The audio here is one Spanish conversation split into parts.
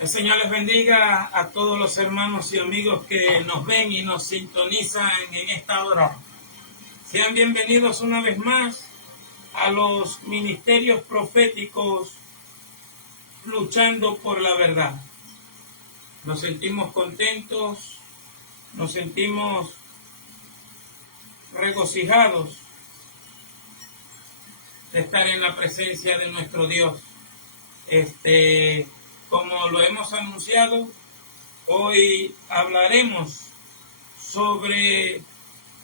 El Señor les bendiga a todos los hermanos y amigos que nos ven y nos sintonizan en esta hora. Sean bienvenidos una vez más a los ministerios proféticos luchando por la verdad. Nos sentimos contentos, nos sentimos regocijados de estar en la presencia de nuestro Dios. Como lo hemos anunciado, hoy hablaremos sobre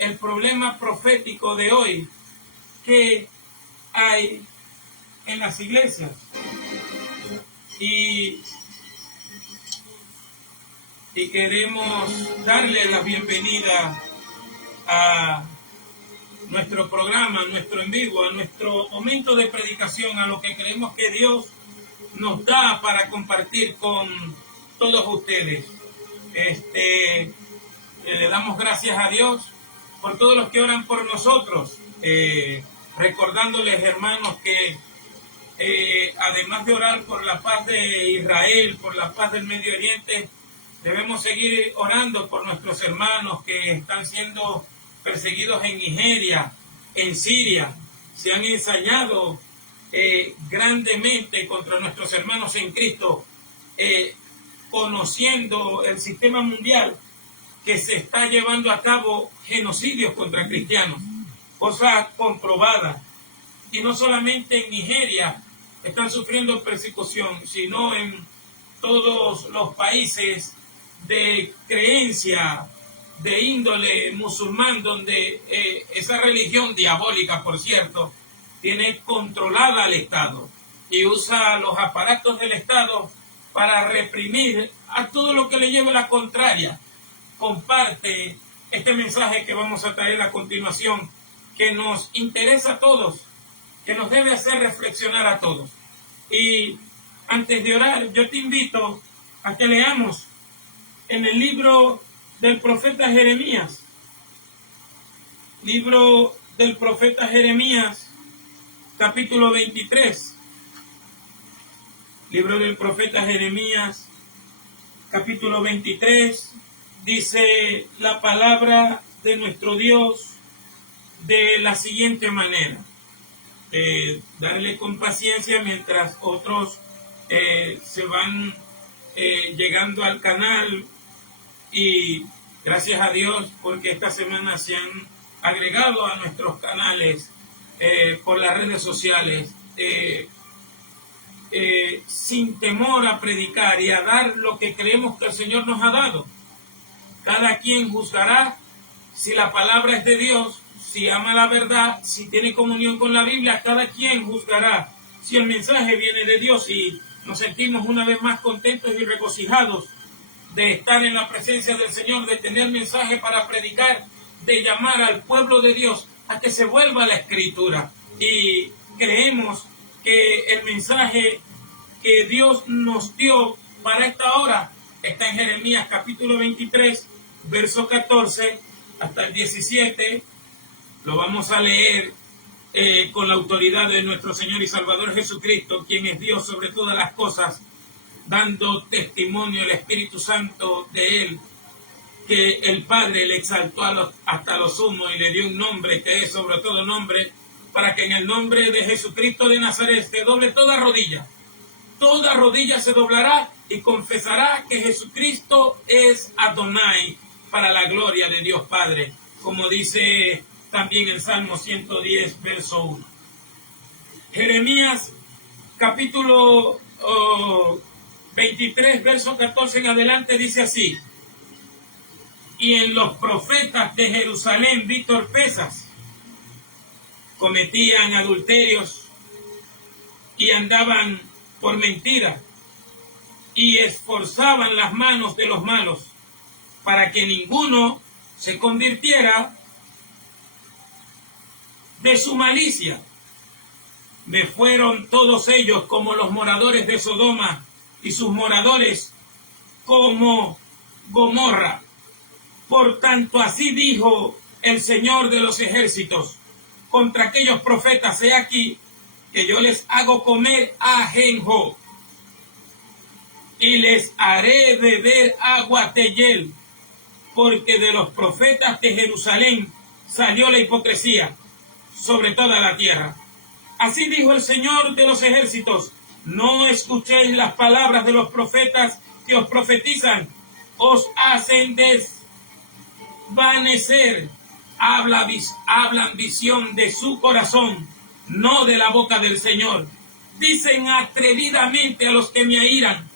el problema profético de hoy que hay en las iglesias. Y queremos darle la bienvenida a nuestro programa, a nuestro en vivo, a nuestro momento de predicación, a lo que creemos que Dios nos da para compartir con todos ustedes. Le damos gracias a Dios por todos los que oran por nosotros, recordándoles, hermanos, que además de orar por la paz de Israel, por la paz del Medio Oriente, debemos seguir orando por nuestros hermanos que están siendo perseguidos en Nigeria, en Siria. Se han ensañado grandemente contra nuestros hermanos en Cristo, conociendo el sistema mundial que se está llevando a cabo genocidios contra cristianos, cosa comprobada. Y no solamente en Nigeria están sufriendo persecución, sino en todos los países de creencia de índole musulmán, donde esa religión diabólica, por cierto, tiene controlada al Estado y usa los aparatos del Estado para reprimir a todo lo que le lleve la contraria. Comparte este mensaje que vamos a traer a continuación, que nos interesa a todos, que nos debe hacer reflexionar a todos. Y antes de orar, yo te invito a que leamos en el libro del profeta Jeremías, libro del profeta Jeremías, capítulo 23. Libro del profeta Jeremías, capítulo 23, dice la palabra de nuestro Dios de la siguiente manera. Darle con paciencia mientras otros se van llegando al canal, y gracias a Dios porque esta semana se han agregado a nuestros canales por las redes sociales, sin temor a predicar y a dar lo que creemos que el Señor nos ha dado. Cada quien juzgará si la palabra es de Dios, si ama la verdad, si tiene comunión con la Biblia. Cada quien juzgará si el mensaje viene de Dios, y nos sentimos una vez más contentos y regocijados de estar en la presencia del Señor, de tener mensaje para predicar, de llamar al pueblo de Dios a que se vuelva a la Escritura. Y creemos que el mensaje que Dios nos dio para esta hora está en Jeremías capítulo 23, verso 14 hasta el 17. Lo vamos a leer con la autoridad de nuestro Señor y Salvador Jesucristo, quien es Dios sobre todas las cosas, dando testimonio al Espíritu Santo de Él, que el Padre le exaltó hasta lo sumo y le dio un nombre que es sobre todo nombre, para que en el nombre de Jesucristo de Nazaret se doble toda rodilla se doblará y confesará que Jesucristo es Adonai, para la gloria de Dios Padre, como dice también el Salmo 110, verso 1. Jeremías capítulo 23, verso 14 en adelante, dice así: y en los profetas de Jerusalén vi torpezas, cometían adulterios y andaban por mentira, y esforzaban las manos de los malos para que ninguno se convirtiera de su malicia. Me fueron todos ellos como los moradores de Sodoma, y sus moradores como Gomorra. Por tanto, así dijo el Señor de los ejércitos contra aquellos profetas: he aquí que yo les hago comer ajenjo y les haré beber agua teyel, porque de los profetas de Jerusalén salió la hipocresía sobre toda la tierra. Así dijo el Señor de los ejércitos: no escuchéis las palabras de los profetas que os profetizan, os hacen desvanecer, hablan visión de su corazón, no de la boca del Señor. Dicen atrevidamente a los que me airan: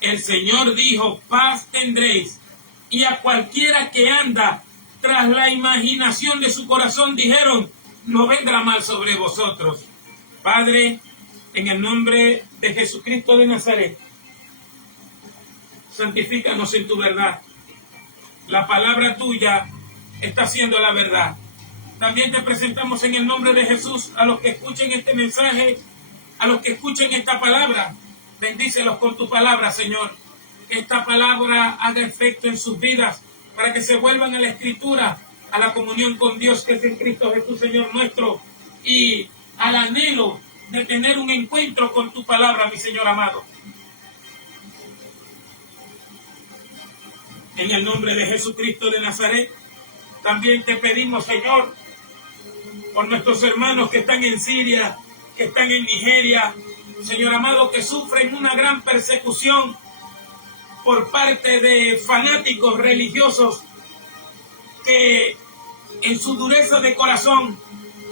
el Señor dijo, paz tendréis. Y a cualquiera que anda tras la imaginación de su corazón dijeron, no vendrá mal sobre vosotros. Padre, en el nombre de Jesucristo de Nazaret, santifícanos en tu verdad. La palabra tuya está siendo la verdad. También te presentamos en el nombre de Jesús a los que escuchen este mensaje, a los que escuchen esta palabra. Bendícelos con tu palabra, Señor. Que esta palabra haga efecto en sus vidas para que se vuelvan a la Escritura, a la comunión con Dios que es en Cristo Jesús, Señor nuestro, y al anhelo de tener un encuentro con tu palabra, mi Señor amado. En el nombre de Jesucristo de Nazaret, también te pedimos, Señor, por nuestros hermanos que están en Siria, que están en Nigeria, Señor amado, que sufren una gran persecución por parte de fanáticos religiosos que en su dureza de corazón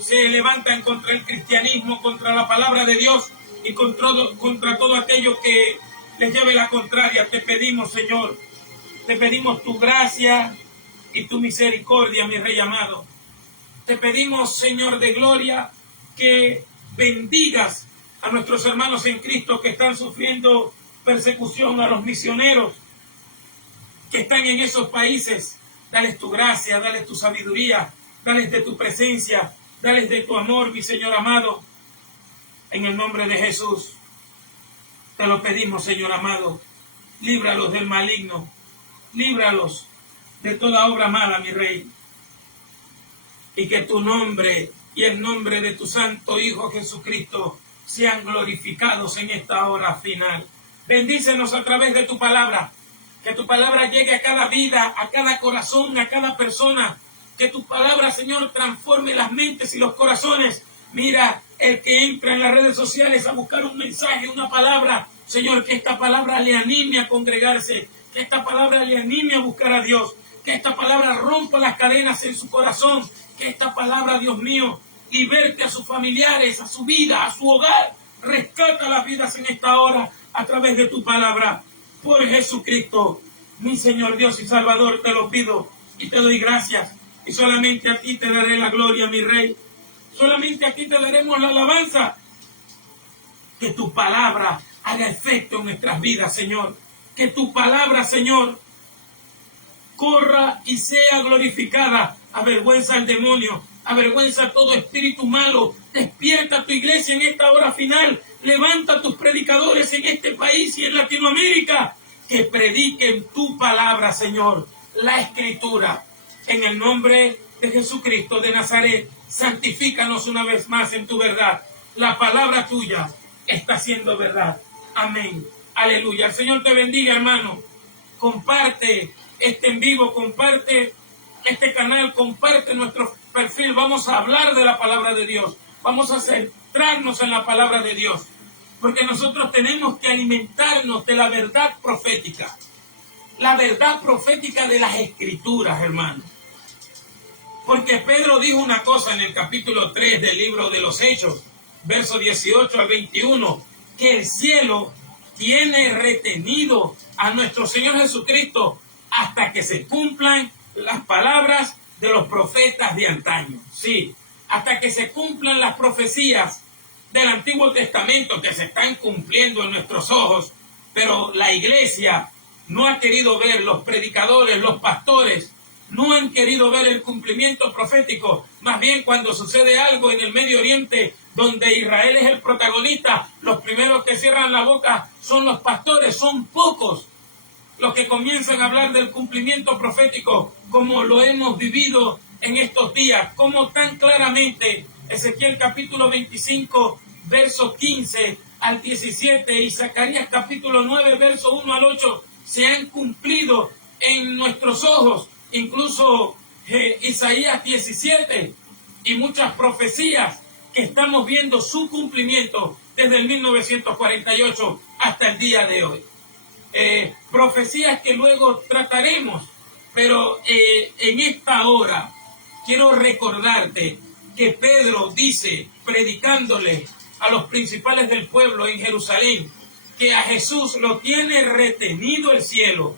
se levantan contra el cristianismo, contra la palabra de Dios y contra todo aquello que les lleve la contraria. Te pedimos, Señor, te pedimos tu gracia y tu misericordia, mi Rey amado. Te pedimos, Señor de gloria, que bendigas a nuestros hermanos en Cristo que están sufriendo persecución, a los misioneros que están en esos países. Dales tu gracia, dales tu sabiduría, dales de tu presencia, dales de tu amor, mi Señor amado. En el nombre de Jesús te lo pedimos, Señor amado. Líbralos del maligno, líbralos de toda obra mala, mi Rey. Y que tu nombre y el nombre de tu Santo Hijo Jesucristo sean glorificados en esta hora final. Bendícenos a través de tu palabra, que tu palabra llegue a cada vida, a cada corazón, a cada persona, que tu palabra, Señor, transforme las mentes y los corazones. Mira, el que entra en las redes sociales a buscar un mensaje, una palabra, Señor, que esta palabra le anime a congregarse, que esta palabra le anime a buscar a Dios, que esta palabra rompa las cadenas en su corazón, que esta palabra, Dios mío, liberte a sus familiares, a su vida, a su hogar. Rescata las vidas en esta hora a través de tu palabra. Por Jesucristo, mi Señor Dios y Salvador, te lo pido y te doy gracias. Y solamente a ti te daré la gloria, mi Rey. Solamente a ti te daremos la alabanza. Que tu palabra haga efecto en nuestras vidas, Señor. Que tu palabra, Señor, corra y sea glorificada. Avergüenza al demonio, avergüenza a todo espíritu malo. Despierta tu iglesia en esta hora final. Levanta a tus predicadores en este país y en Latinoamérica, que prediquen tu palabra, Señor, la Escritura. En el nombre de Jesucristo de Nazaret, santifícanos una vez más en tu verdad. La palabra tuya está siendo verdad. Amén. Aleluya. El Señor te bendiga, hermano. Comparte este en vivo, comparte este canal, comparte nuestro perfil. Vamos a hablar de la palabra de Dios. Vamos a centrarnos en la palabra de Dios. Porque nosotros tenemos que alimentarnos de la verdad profética. La verdad profética de las Escrituras, hermano. Porque Pedro dijo una cosa en el capítulo 3 del libro de los Hechos, versos 18 al 21, que el cielo tiene retenido a nuestro Señor Jesucristo hasta que se cumplan las palabras de los profetas de antaño. Sí, hasta que se cumplan las profecías del Antiguo Testamento que se están cumpliendo en nuestros ojos, pero la iglesia no ha querido ver, los predicadores, los pastores, no han querido ver el cumplimiento profético. Más bien, cuando sucede algo en el Medio Oriente, donde Israel es el protagonista, los primeros que cierran la boca son los pastores, son pocos los que comienzan a hablar del cumplimiento profético como lo hemos vivido en estos días, como tan claramente Ezequiel capítulo 25, versos 15 al 17 y Zacarías capítulo 9, verso 1 al 8 se han cumplido en nuestros ojos, incluso Isaías 17 y muchas profecías que estamos viendo su cumplimiento desde el 1948 hasta el día de hoy. Profecías que luego trataremos, pero en esta hora quiero recordarte que Pedro dice, predicándole a los principales del pueblo en Jerusalén, que a Jesús lo tiene retenido el cielo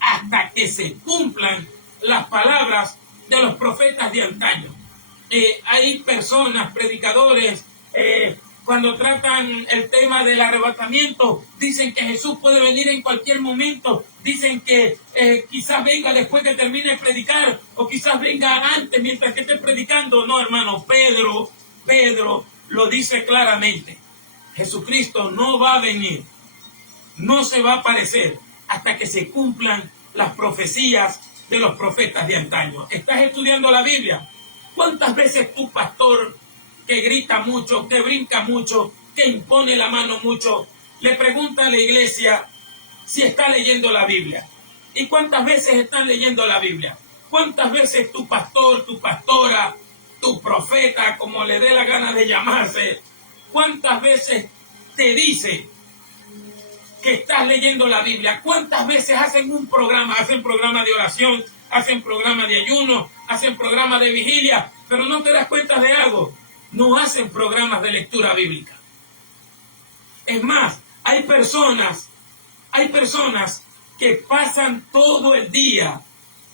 hasta que se cumplan las palabras de los profetas de antaño. Hay personas, predicadores, cuando tratan el tema del arrebatamiento, dicen que Jesús puede venir en cualquier momento, dicen que quizás venga después que termine de predicar, o quizás venga antes mientras que esté predicando. No, hermano, Pedro lo dice claramente. Jesucristo no va a venir, no se va a aparecer hasta que se cumplan las profecías de los profetas de antaño. ¿Estás estudiando la Biblia? ¿Cuántas veces tu pastor, que grita mucho, que brinca mucho, que impone la mano mucho, le pregunta a la iglesia si está leyendo la Biblia? ¿Y cuántas veces están leyendo la Biblia? ¿Cuántas veces tu pastor, tu pastora, tu profeta, como le dé la gana de llamarse, cuántas veces te dice que estás leyendo la Biblia? ¿Cuántas veces hacen programa de oración, hacen programa de ayuno, hacen programa de vigilia, pero no te das cuenta de algo? No hacen programas de lectura bíblica. Es más, hay personas que pasan todo el día,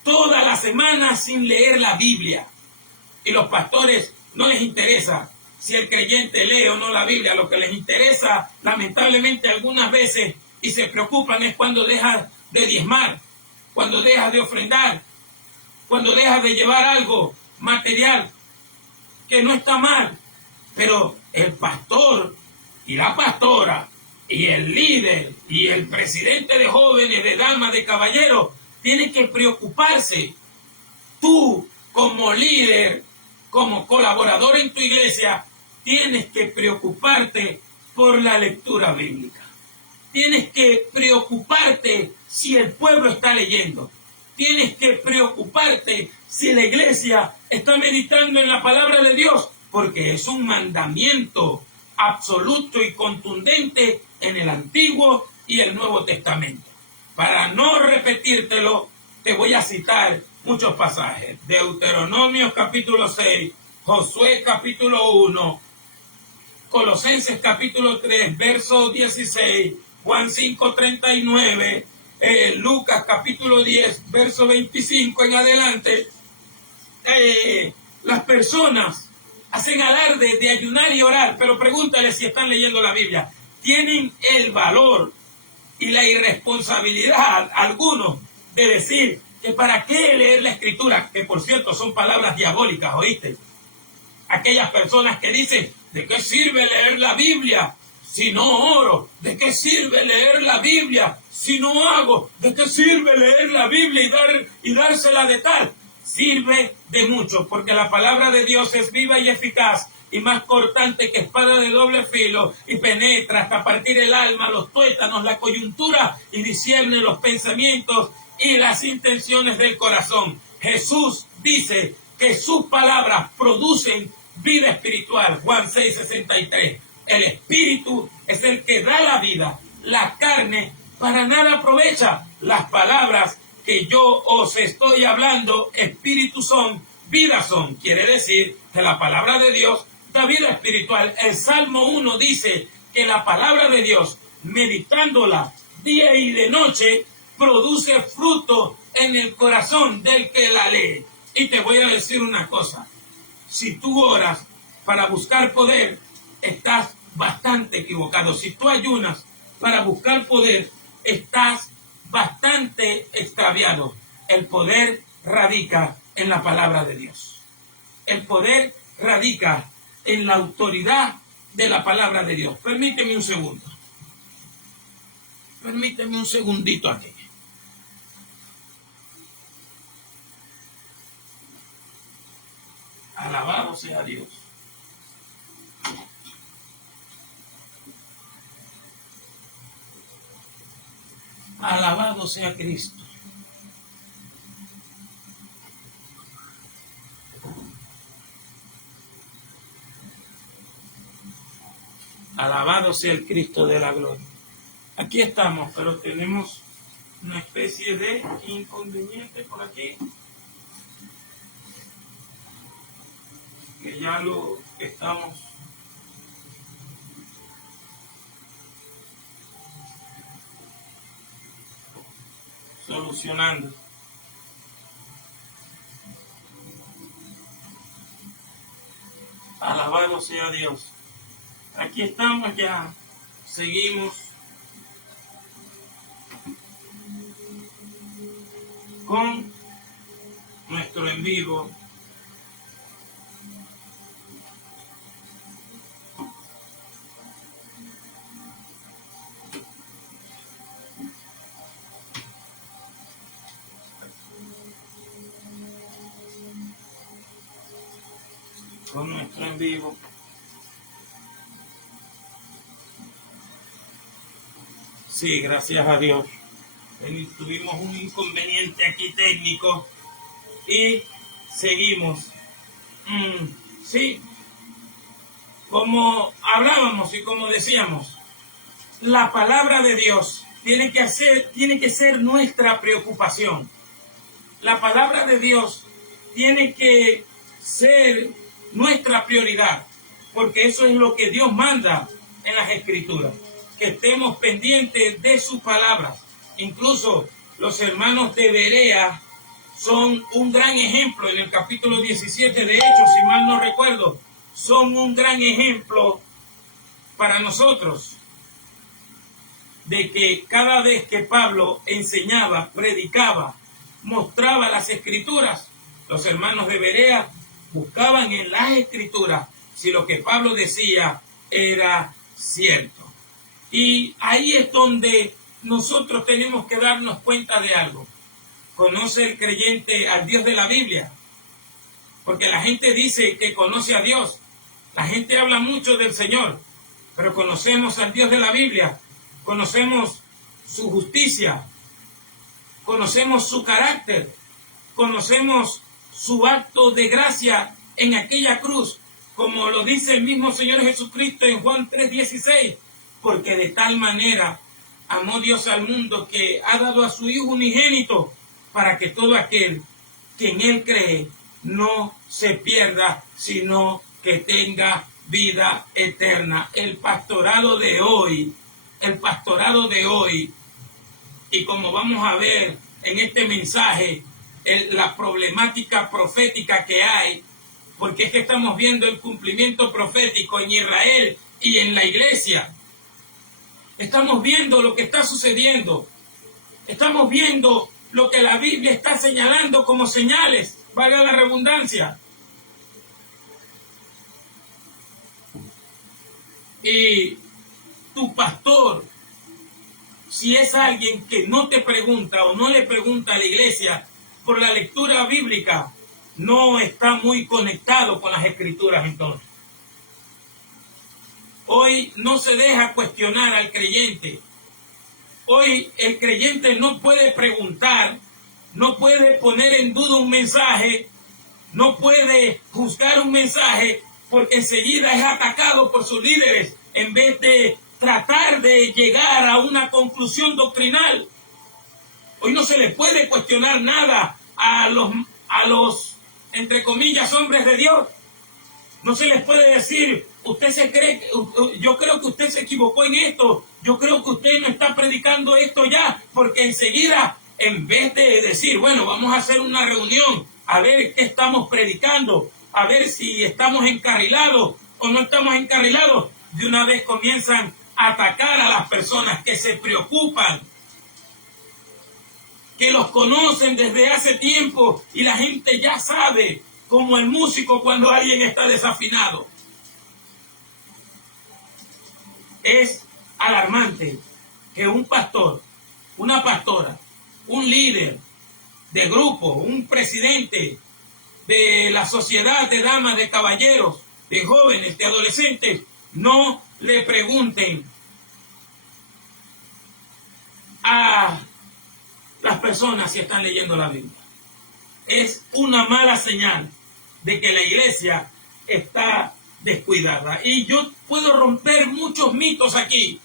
toda la semana sin leer la Biblia. Y los pastores no les interesa si el creyente lee o no la Biblia. Lo que les interesa, lamentablemente, algunas veces, y se preocupan, es cuando dejas de diezmar, cuando dejas de ofrendar, cuando dejas de llevar algo material, que no está mal. Pero el pastor y la pastora y el líder y el presidente de jóvenes, de damas, de caballeros, tienen que preocuparse. Tú, como líder, como colaborador en tu iglesia, tienes que preocuparte por la lectura bíblica. Tienes que preocuparte si el pueblo está leyendo. Tienes que preocuparte si la iglesia está meditando en la palabra de Dios, porque es un mandamiento absoluto y contundente en el Antiguo y el Nuevo Testamento. Para no repetírtelo, te voy a citar muchos pasajes. Deuteronomio capítulo 6, Josué capítulo 1, Colosenses capítulo 3, verso 16, Juan 5, 39, Lucas capítulo 10, verso 25 en adelante. Las personas hacen alarde de ayunar y orar, pero pregúntale si están leyendo la Biblia. Tienen el valor y la irresponsabilidad, algunos, de decir que para qué leer la Escritura, que por cierto son palabras diabólicas, ¿oíste? Aquellas personas que dicen, ¿de qué sirve leer la Biblia si no oro? ¿De qué sirve leer la Biblia si no hago? ¿De qué sirve leer la Biblia y dársela de tal? Sirve de mucho, porque la palabra de Dios es viva y eficaz y más cortante que espada de doble filo, y penetra hasta partir el alma, los tuétanos, la coyuntura, y discierne los pensamientos y las intenciones del corazón. Jesús dice que sus palabras producen vida espiritual. Juan 6:63. El espíritu es el que da la vida, la carne para nada aprovecha. Las palabras que yo os estoy hablando, espíritu son, vida son. Quiere decir que la palabra de Dios da vida espiritual. El Salmo 1 dice que la palabra de Dios, meditándola día y de noche, produce fruto en el corazón del que la lee. Y te voy a decir una cosa: si tú oras para buscar poder, estás bastante equivocado. Si tú ayunas para buscar poder, estás bastante extraviado. El poder radica en la palabra de Dios. El poder radica en la autoridad de la palabra de Dios. Permíteme un segundo. Permíteme un segundito aquí. Alabado sea Dios. Alabado sea Cristo. Alabado sea el Cristo de la gloria. Aquí estamos, pero tenemos una especie de inconveniente por aquí, que ya lo estamos solucionando. Alabado sea Dios. Aquí estamos ya, seguimos con nuestro en vivo. Sí, gracias a Dios. Tuvimos un inconveniente aquí técnico y seguimos. Sí, como hablábamos y como decíamos, la palabra de Dios tiene que ser nuestra preocupación. La palabra de Dios tiene que ser nuestra prioridad, porque eso es lo que Dios manda en las Escrituras, que estemos pendientes de sus palabras. Incluso los hermanos de Berea son un gran ejemplo en el capítulo 17 de Hechos, si mal no recuerdo, son un gran ejemplo para nosotros de que cada vez que Pablo enseñaba, predicaba, mostraba las Escrituras, los hermanos de Berea buscaban en las Escrituras si lo que Pablo decía era cierto. Y ahí es donde nosotros tenemos que darnos cuenta de algo. ¿Conoce el creyente al Dios de la Biblia? Porque la gente dice que conoce a Dios. La gente habla mucho del Señor, pero conocemos al Dios de la Biblia. Conocemos su justicia, conocemos su carácter, conocemos su acto de gracia en aquella cruz, como lo dice el mismo Señor Jesucristo en Juan 3:16, porque de tal manera amó Dios al mundo que ha dado a su Hijo unigénito, para que todo aquel que en Él cree no se pierda, sino que tenga vida eterna. El pastorado de hoy, y como vamos a ver en este mensaje, la problemática profética que hay, porque es que estamos viendo el cumplimiento profético en Israel y en la iglesia. Estamos viendo lo que está sucediendo. Estamos viendo lo que la Biblia está señalando como señales, valga la redundancia. Y tu pastor, si es alguien que no te pregunta o no le pregunta a la iglesia por la lectura bíblica, no está muy conectado con las Escrituras entonces. Hoy no se deja cuestionar al creyente. Hoy el creyente no puede preguntar, no puede poner en duda un mensaje, no puede juzgar un mensaje, porque enseguida es atacado por sus líderes en vez de tratar de llegar a una conclusión doctrinal. Hoy no se le puede cuestionar nada a los entre comillas hombres de Dios. No se les puede decir, yo creo que usted se equivocó en esto, yo creo que usted no está predicando esto ya, porque enseguida, en vez de decir, bueno, vamos a hacer una reunión, a ver qué estamos predicando, a ver si estamos encarrilados o no estamos encarrilados, de una vez comienzan a atacar a las personas que se preocupan, que los conocen desde hace tiempo y la gente ya sabe, como el músico cuando alguien está desafinado. Es alarmante que un pastor, una pastora, un líder de grupo, un presidente de la sociedad, de damas, de caballeros, de jóvenes, de adolescentes, no le pregunten a las personas si están leyendo la Biblia. Es una mala señal de que la iglesia está descuidada. Y yo puedo romper muchos mitos aquí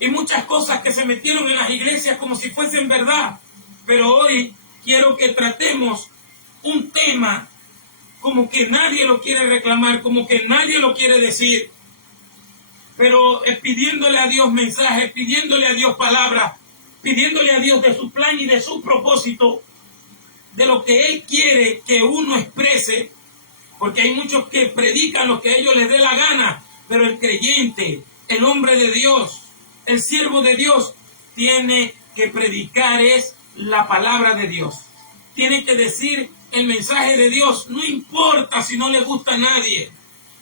y muchas cosas que se metieron en las iglesias como si fuesen verdad. Pero hoy quiero que tratemos un tema como que nadie lo quiere reclamar, como que nadie lo quiere decir, pero pidiéndole a Dios mensajes, pidiéndole a Dios palabras, pidiéndole a Dios de su plan y de su propósito, de lo que Él quiere que uno exprese, porque hay muchos que predican lo que a ellos les dé la gana, pero el creyente, el hombre de Dios, el siervo de Dios, tiene que predicar es la palabra de Dios. Tiene que decir el mensaje de Dios, no importa si no le gusta a nadie,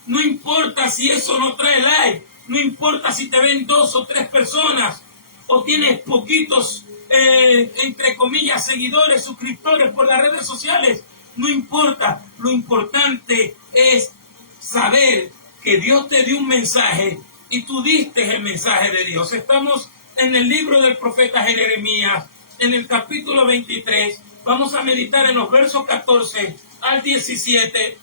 no importa si eso no trae like, no importa si te ven 2 o 3 personas, o tienes poquitos, entre comillas, seguidores, suscriptores por las redes sociales, no importa, lo importante es saber que Dios te dio un mensaje y tú diste el mensaje de Dios. Estamos en el libro del profeta Jeremías, en el capítulo 23, vamos a meditar en los versos 14 al 17,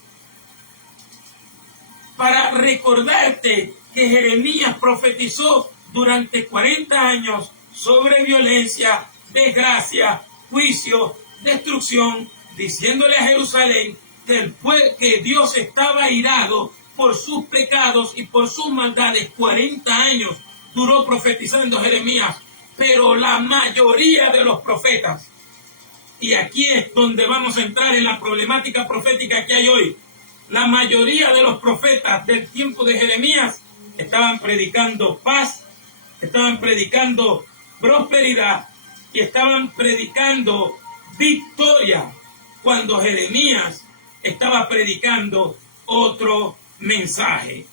para recordarte que Jeremías profetizó durante 40 años sobre violencia, desgracia, juicio, destrucción, diciéndole a Jerusalén que Dios estaba airado por sus pecados y por sus maldades. 40 años duró profetizando Jeremías, pero la mayoría de los profetas, y aquí es donde vamos a entrar en la problemática profética que hay hoy, la mayoría de los profetas del tiempo de Jeremías estaban predicando paz, estaban predicando prosperidad y estaban predicando victoria, cuando Jeremías estaba predicando otro mensaje.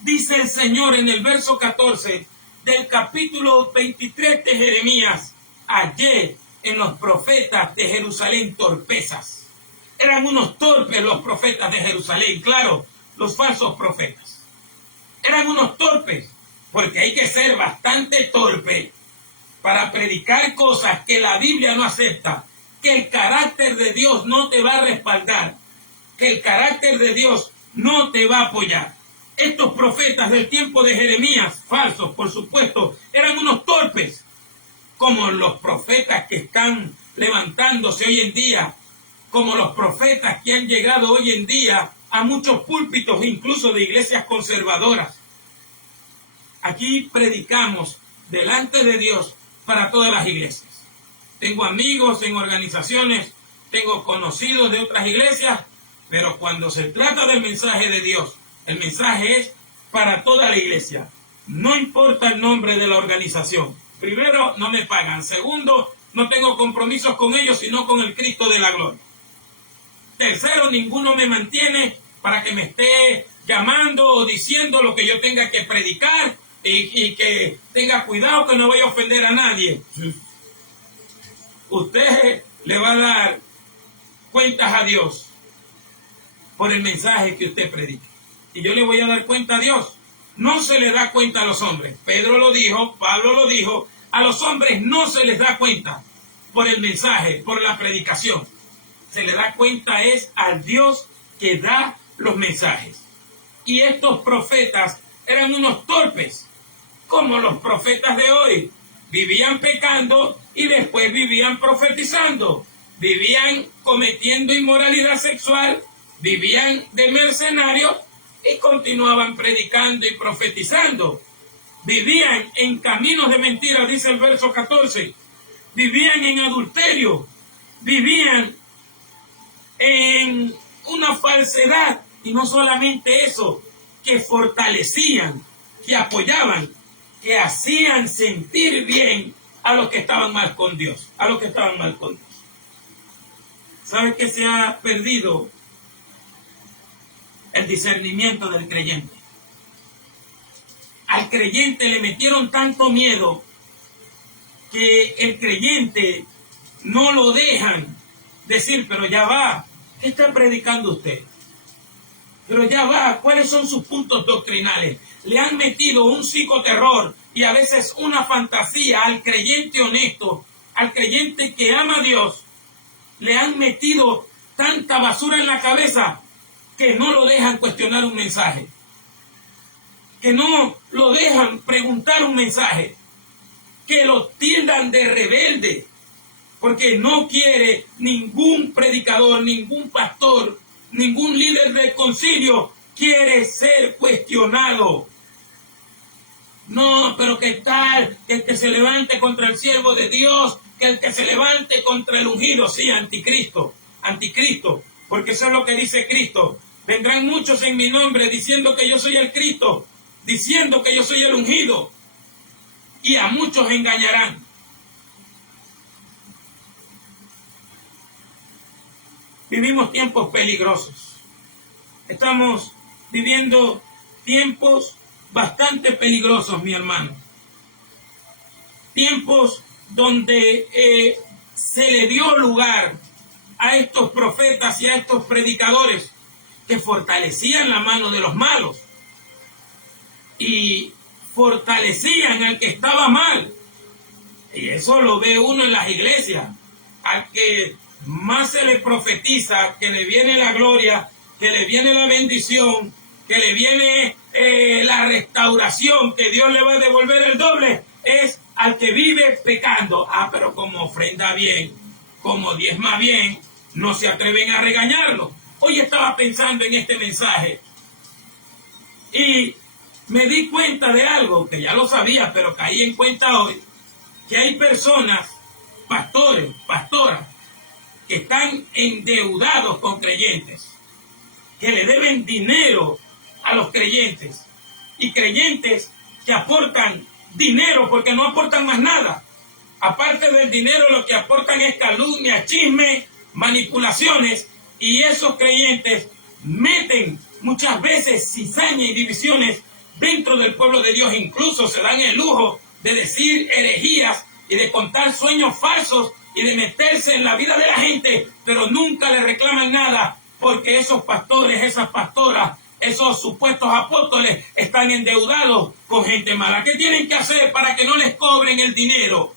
Dice el Señor en el verso 14 del capítulo 23 de Jeremías: hallé en los profetas de Jerusalén torpezas. Eran unos torpes los profetas de Jerusalén, claro, los falsos profetas. Eran unos torpes, porque hay que ser bastante torpe para predicar cosas que la Biblia no acepta, que el carácter de Dios no te va a respaldar, que el carácter de Dios no te va a apoyar. Estos profetas del tiempo de Jeremías, falsos por supuesto, eran unos torpes, como los profetas que están levantándose hoy en día, como los profetas que han llegado hoy en día a muchos púlpitos, incluso de iglesias conservadoras. Aquí predicamos delante de Dios para todas las iglesias. Tengo amigos en organizaciones, tengo conocidos de otras iglesias, pero cuando se trata del mensaje de Dios, el mensaje es para toda la iglesia. No importa el nombre de la organización. Primero, no me pagan. Segundo, no tengo compromisos con ellos, sino con el Cristo de la gloria. Tercero, ninguno me mantiene para que me esté llamando o diciendo lo que yo tenga que predicar y que tenga cuidado que no vaya a ofender a nadie. Usted le va a dar cuentas a Dios por el mensaje que usted predica. Y yo le voy a dar cuenta a Dios. No se le da cuenta a los hombres. Pedro lo dijo, Pablo lo dijo. A los hombres no se les da cuenta por el mensaje, por la predicación. Se le da cuenta es al Dios que da los mensajes. Y estos profetas eran unos torpes, como los profetas de hoy. Vivían pecando y después vivían profetizando. Vivían cometiendo inmoralidad sexual, vivían de mercenarios y continuaban predicando y profetizando. Vivían en caminos de mentira, dice el verso 14. Vivían en adulterio, vivían en una falsedad, y no solamente eso, que fortalecían, que apoyaban, que hacían sentir bien a los que estaban mal con Dios, a los que estaban mal con Dios. ¿Sabe que se ha perdido el discernimiento del creyente? Al creyente le metieron tanto miedo que el creyente no lo dejan decir, pero ya va, ¿qué está predicando usted? Pero ya va, ¿cuáles son sus puntos doctrinales? Le han metido un psicoterror y a veces una fantasía al creyente honesto, al creyente que ama a Dios. Le han metido tanta basura en la cabeza que no lo dejan cuestionar un mensaje, que no lo dejan preguntar un mensaje, que lo tildan de rebelde, porque no quiere ningún predicador, ningún pastor, ningún líder del concilio quiere ser cuestionado. No, pero ¿qué tal? Que el que se levante contra el siervo de Dios, que el que se levante contra el ungido, sí, anticristo, porque eso es lo que dice Cristo. Vendrán muchos en mi nombre diciendo que yo soy el Cristo, diciendo que yo soy el ungido, y a muchos engañarán. Vivimos tiempos peligrosos. Estamos viviendo tiempos bastante peligrosos, mi hermano. Tiempos donde se le dio lugar a estos profetas y a estos predicadores que fortalecían la mano de los malos y fortalecían al que estaba mal. Y eso lo ve uno en las iglesias. Al que más se le profetiza que le viene la gloria, que le viene la bendición, que le viene la restauración, que Dios le va a devolver el doble, es al que vive pecando. Pero como ofrenda bien, como diezma bien, no se atreven a regañarlo. Hoy estaba pensando en este mensaje y me di cuenta de algo que ya lo sabía, pero caí en cuenta hoy, que hay personas, pastores, pastoras, que están endeudados con creyentes, que le deben dinero a los creyentes, y creyentes que aportan dinero porque no aportan más nada. Aparte del dinero, lo que aportan es calumnia, chisme, manipulaciones, y esos creyentes meten muchas veces cizaña y divisiones dentro del pueblo de Dios. Incluso se dan el lujo de decir herejías y de contar sueños falsos y de meterse en la vida de la gente, pero nunca le reclaman nada, porque esos pastores, esas pastoras, esos supuestos apóstoles están endeudados con gente mala. ¿Qué tienen que hacer para que no les cobren el dinero?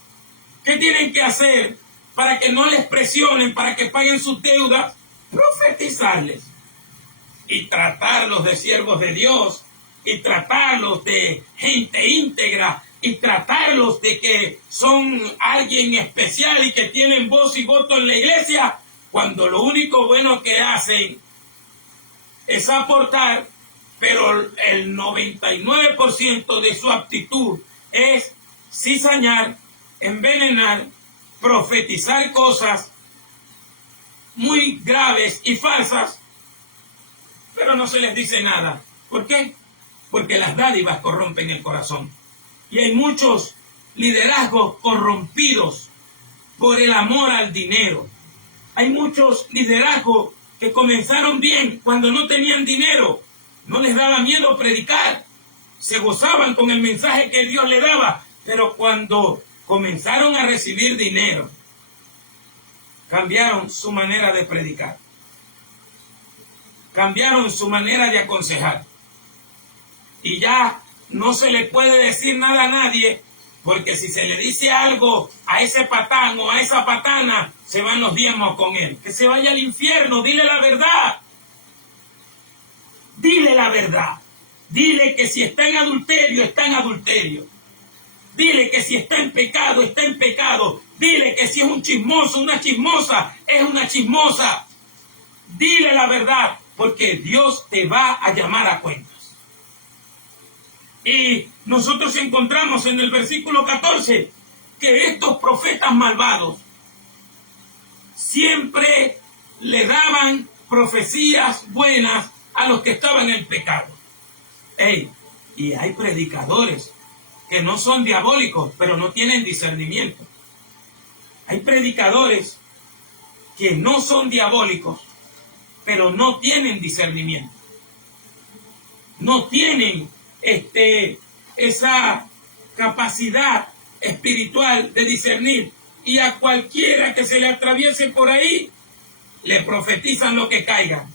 ¿Qué tienen que hacer para que no les presionen, para que paguen sus deudas? Profetizarles y tratarlos de siervos de Dios, y tratarlos de gente íntegra, y tratarlos de que son alguien especial y que tienen voz y voto en la iglesia, cuando lo único bueno que hacen es aportar, pero el 99% de su actitud es cizañar, envenenar, profetizar cosas muy graves y falsas, pero no se les dice nada. ¿Por qué? Porque las dádivas corrompen el corazón. Y hay muchos liderazgos corrompidos por el amor al dinero. Hay muchos liderazgos que comenzaron bien cuando no tenían dinero. No les daba miedo predicar. Se gozaban con el mensaje que Dios le daba. Pero cuando comenzaron a recibir dinero, cambiaron su manera de predicar. Cambiaron su manera de aconsejar. Y ya no se le puede decir nada a nadie, porque si se le dice algo a ese patán o a esa patana, se van los diezmos con él. Que se vaya al infierno, dile la verdad. Dile la verdad. Dile que si está en adulterio, está en adulterio. Dile que si está en pecado, está en pecado. Dile que si es un chismoso, una chismosa, es una chismosa. Dile la verdad, porque Dios te va a llamar a cuentas. Y nosotros encontramos en el versículo 14 que estos profetas malvados siempre le daban profecías buenas a los que estaban en pecado. Y hay predicadores que no son diabólicos, pero no tienen discernimiento. Hay predicadores que no son diabólicos, pero no tienen discernimiento. No tienen esa capacidad espiritual de discernir, y a cualquiera que se le atraviese por ahí le profetizan lo que caiga.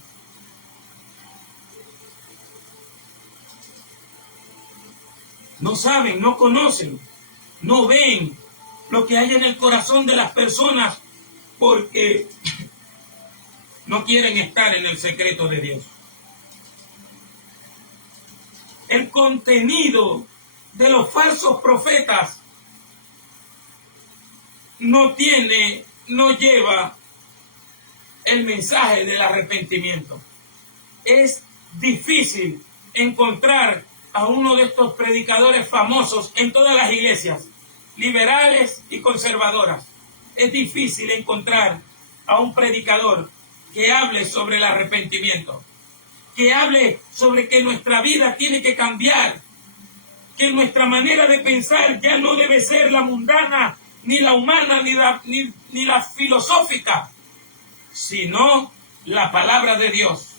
No saben, no conocen, no ven lo que hay en el corazón de las personas porque no quieren estar en el secreto de Dios. El contenido de los falsos profetas no lleva el mensaje del arrepentimiento. Es difícil encontrar a uno de estos predicadores famosos en todas las iglesias, liberales y conservadoras. Es difícil encontrar a un predicador que hable sobre el arrepentimiento, que hable sobre que nuestra vida tiene que cambiar, que nuestra manera de pensar ya no debe ser la mundana, ni la humana, ni la filosófica, sino la palabra de Dios.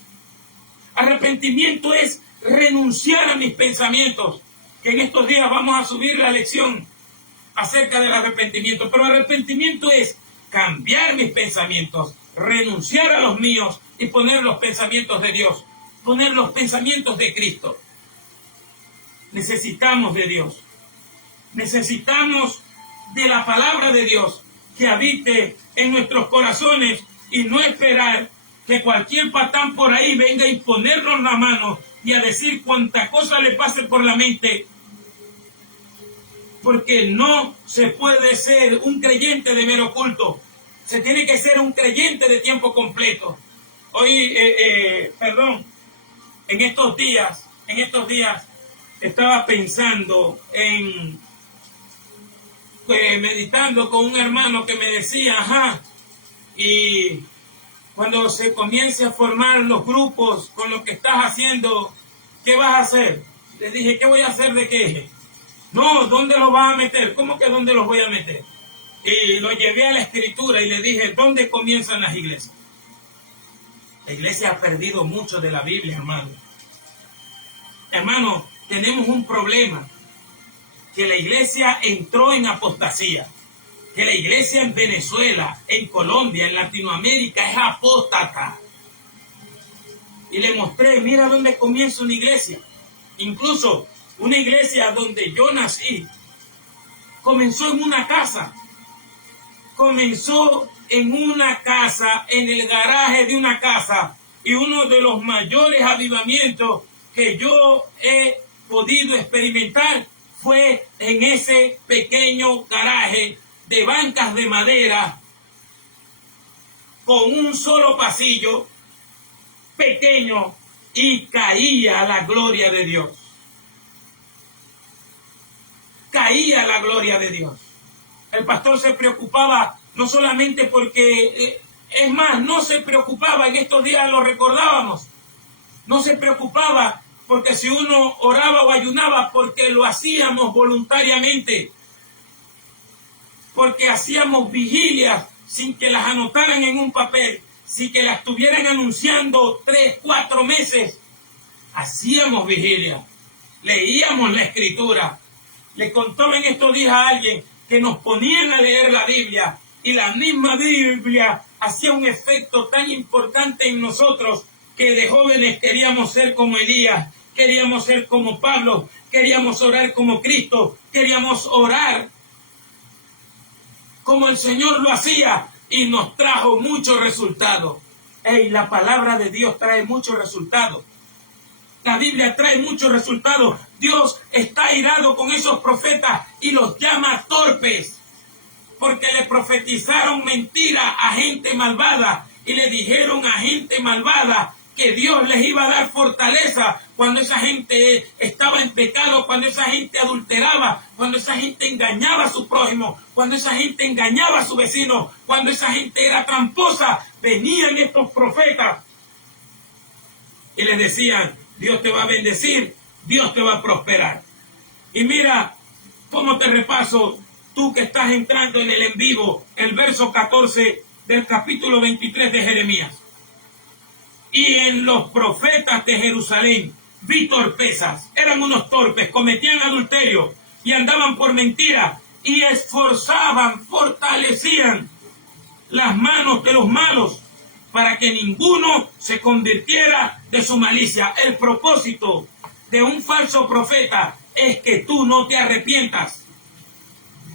Arrepentimiento es renunciar a mis pensamientos, que en estos días vamos a subir la lección acerca del arrepentimiento, pero arrepentimiento es cambiar mis pensamientos, renunciar a los míos y poner los pensamientos de Dios, poner los pensamientos de Cristo. Necesitamos de Dios, necesitamos de la palabra de Dios que habite en nuestros corazones y no esperar que cualquier patán por ahí venga y ponernos la mano y a decir cuanta cosa le pase por la mente, porque no se puede ser un creyente de mero culto, se tiene que ser un creyente de tiempo completo. Hoy, en estos días estaba pensando meditando con un hermano que me decía, y cuando se comience a formar los grupos con lo que estás haciendo, ¿qué vas a hacer? Le dije, ¿qué voy a hacer de qué? No, ¿dónde los vas a meter? ¿Cómo que dónde los voy a meter? Y lo llevé a la escritura y le dije, ¿dónde comienzan las iglesias? La iglesia ha perdido mucho de la Biblia, hermano. Hermano, tenemos un problema, que la iglesia entró en apostasía, que la iglesia en Venezuela, en Colombia, en Latinoamérica es apóstata. Y le mostré, mira dónde comienza una iglesia. Incluso una iglesia donde yo nací, comenzó en una casa. Comenzó en una casa, en el garaje de una casa. Y uno de los mayores avivamientos que yo he podido experimentar fue en ese pequeño garaje de bancas de madera con un solo pasillo pequeño, y caía la gloria de Dios. Caía la gloria de Dios. El pastor se preocupaba no solamente porque, es más, no se preocupaba, en estos días lo recordábamos, no se preocupaba porque si uno oraba o ayunaba, porque lo hacíamos voluntariamente, porque hacíamos vigilias sin que las anotaran en un papel, sin que las estuvieran anunciando 3, 4 meses. Hacíamos vigilia, leíamos la escritura. Le contaba en estos días a alguien que nos ponían a leer la Biblia y la misma Biblia hacía un efecto tan importante en nosotros que de jóvenes queríamos ser como Elías, queríamos ser como Pablo, queríamos orar como Cristo, queríamos orar como el Señor lo hacía, y nos trajo muchos resultados. La palabra de Dios trae muchos resultados. La Biblia trae muchos resultados. Dios está airado con esos profetas y los llama torpes, porque le profetizaron mentira a gente malvada y le dijeron a gente malvada que Dios les iba a dar fortaleza cuando esa gente estaba en pecado, cuando esa gente adulteraba, cuando esa gente engañaba a su prójimo, cuando esa gente engañaba a su vecino, cuando esa gente era tramposa. Venían estos profetas y les decían, Dios te va a bendecir, Dios te va a prosperar. Y mira cómo te repaso, tú que estás entrando en el en vivo, el verso 14 del capítulo 23 de Jeremías. Y en los profetas de Jerusalén vi torpezas, eran unos torpes, cometían adulterio y andaban por mentira y esforzaban, fortalecían las manos de los malos para que ninguno se convirtiera de su malicia. El propósito de un falso profeta es que tú no te arrepientas.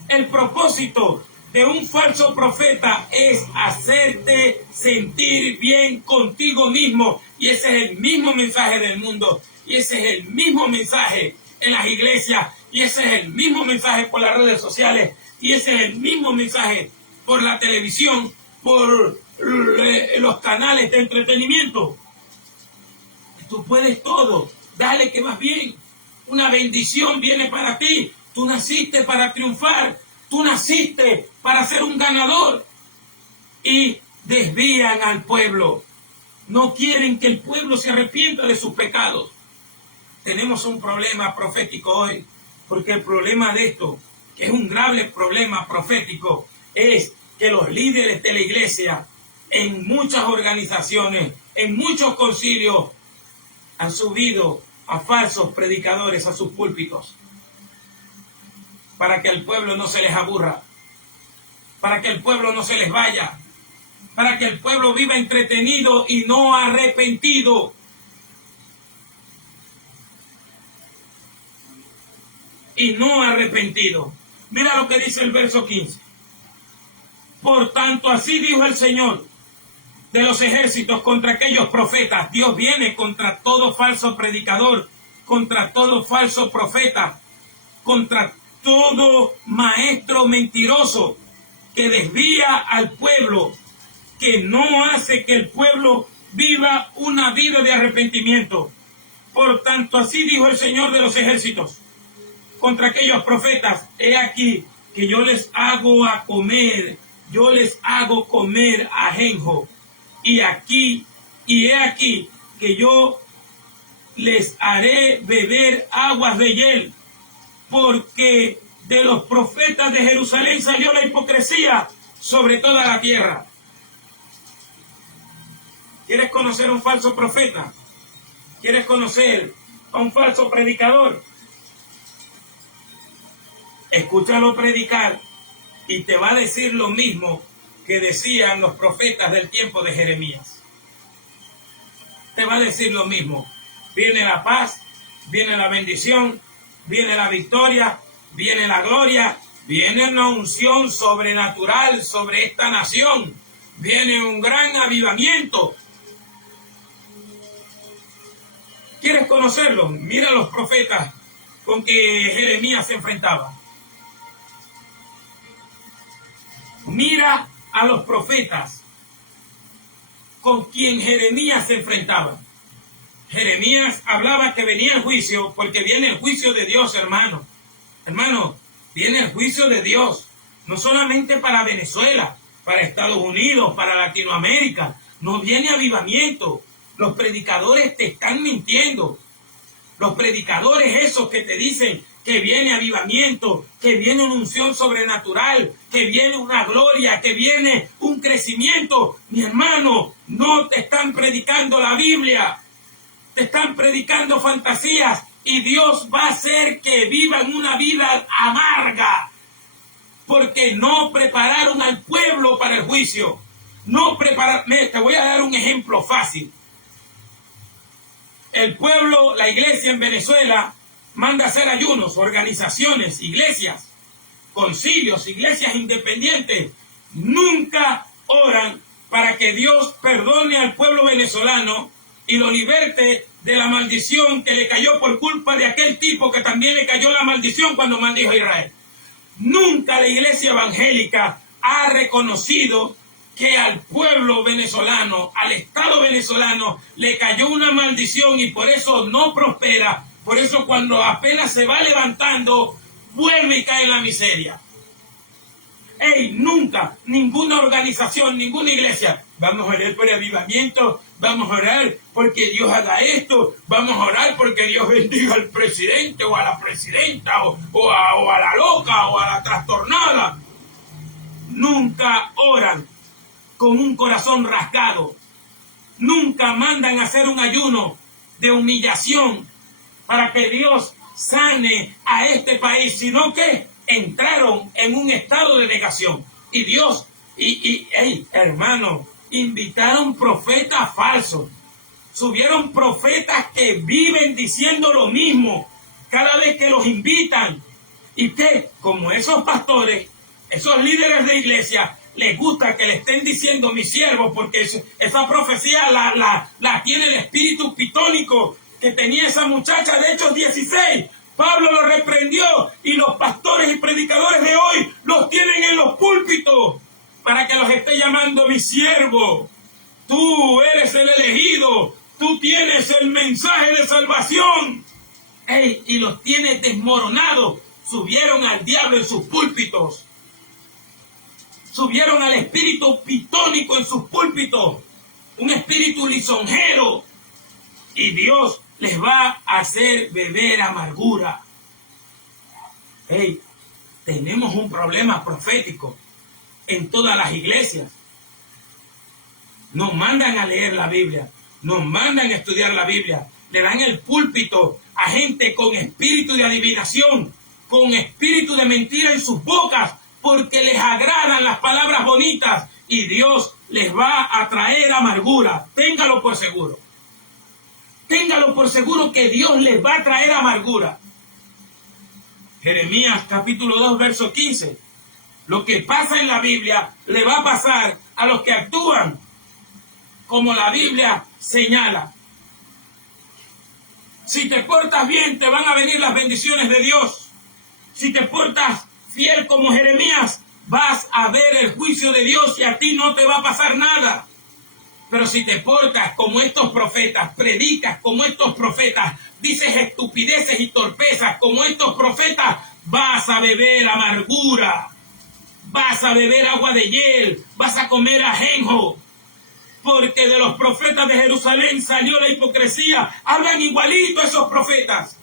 El propósito de un falso profeta es hacerte sentir bien contigo mismo. Y ese es el mismo mensaje del mundo. Y ese es el mismo mensaje en las iglesias. Y ese es el mismo mensaje por las redes sociales. Y ese es el mismo mensaje por la televisión, por los canales de entretenimiento. Tú puedes todo. Dale que vas bien. Una bendición viene para ti. Tú naciste para triunfar. Tú naciste para ser un ganador. Y desvían al pueblo. No quieren que el pueblo se arrepienta de sus pecados. Tenemos un problema profético hoy. Porque el problema de esto, que es un grave problema profético, es que los líderes de la iglesia, en muchas organizaciones, en muchos concilios, han subido a falsos predicadores a sus púlpitos para que el pueblo no se les aburra, para que el pueblo no se les vaya, para que el pueblo viva entretenido y no arrepentido. Y no arrepentido. Mira lo que dice el verso 15. Por tanto, así dijo el Señor de los ejércitos contra aquellos profetas. Dios viene contra todo falso predicador, contra todo falso profeta, contra todo maestro mentiroso que desvía al pueblo, que no hace que el pueblo viva una vida de arrepentimiento. Por tanto, así dijo el Señor de los ejércitos contra aquellos profetas: he aquí que yo les hago a comer, yo les hago comer ajenjo, y he aquí que yo les haré beber aguas de hiel, porque de los profetas de Jerusalén salió la hipocresía sobre toda la tierra. ¿Quieres conocer a un falso profeta? ¿Quieres conocer a un falso predicador? Escúchalo predicar y te va a decir lo mismo que decían los profetas del tiempo de Jeremías. Te va a decir lo mismo. Viene la paz, viene la bendición, viene la victoria, viene la gloria, viene una unción sobrenatural sobre esta nación, viene un gran avivamiento. ¿Quieres conocerlo? Mira los profetas con que Jeremías se enfrentaba. Mira a los profetas con quien Jeremías se enfrentaba. Jeremías hablaba que venía el juicio, porque viene el juicio de Dios, hermano. Hermano, viene el juicio de Dios, no solamente para Venezuela, para Estados Unidos, para Latinoamérica. No viene avivamiento. Los predicadores te están mintiendo. Los predicadores esos que te dicen que viene avivamiento, que viene una unción sobrenatural, que viene una gloria, que viene un crecimiento. Mi hermano, no te están predicando la Biblia, te están predicando fantasías, y Dios va a hacer que vivan una vida amarga, porque no prepararon al pueblo para el juicio. Te voy a dar un ejemplo fácil. El pueblo, la iglesia en Venezuela, manda a hacer ayunos, organizaciones, iglesias, concilios, iglesias independientes. Nunca oran para que Dios perdone al pueblo venezolano y lo liberte de la maldición que le cayó por culpa de aquel tipo que también le cayó la maldición cuando maldijo a Israel. Nunca la iglesia evangélica ha reconocido que al pueblo venezolano, al Estado venezolano, le cayó una maldición y por eso no prospera. Por eso cuando apenas se va levantando, vuelve y cae en la miseria. Nunca, ninguna organización, ninguna iglesia: vamos a orar por el avivamiento, vamos a orar porque Dios haga esto, vamos a orar porque Dios bendiga al presidente o a la presidenta o a la loca o a la trastornada. Nunca oran con un corazón rasgado. Nunca mandan a hacer un ayuno de humillación para que Dios sane a este país, sino que entraron en un estado de negación. Y Dios, hermano, invitaron profetas falsos. Subieron profetas que viven diciendo lo mismo cada vez que los invitan. Y que, como esos pastores, esos líderes de iglesia, les gusta que le estén diciendo mi siervo, porque esa profecía la tiene el espíritu pitónico que tenía esa muchacha de Hechos 16. Pablo lo reprendió y los pastores y predicadores de hoy los tienen en los púlpitos para que los esté llamando mi siervo. Tú eres el elegido, tú tienes el mensaje de salvación. Y los tiene desmoronados. Subieron al diablo en sus púlpitos. Subieron al espíritu pitónico en sus púlpitos. Un espíritu lisonjero. Y Dios les va a hacer beber amargura. Tenemos un problema profético en todas las iglesias. Nos mandan a leer la Biblia. Nos mandan a estudiar la Biblia. Le dan el púlpito a gente con espíritu de adivinación, con espíritu de mentira en sus bocas, porque les agradan las palabras bonitas y Dios les va a traer amargura. Téngalo por seguro. Téngalo por seguro que Dios les va a traer amargura. Jeremías capítulo 2, verso 15. Lo que pasa en la Biblia le va a pasar a los que actúan como la Biblia señala. Si te portas bien, te van a venir las bendiciones de Dios. Si te portas fiel como Jeremías, vas a ver el juicio de Dios y a ti no te va a pasar nada. Pero si te portas como estos profetas, predicas como estos profetas, dices estupideces y torpezas como estos profetas, vas a beber amargura, vas a beber agua de hiel, vas a comer ajenjo. Porque de los profetas de Jerusalén salió la hipocresía. Hablan igualito esos profetas.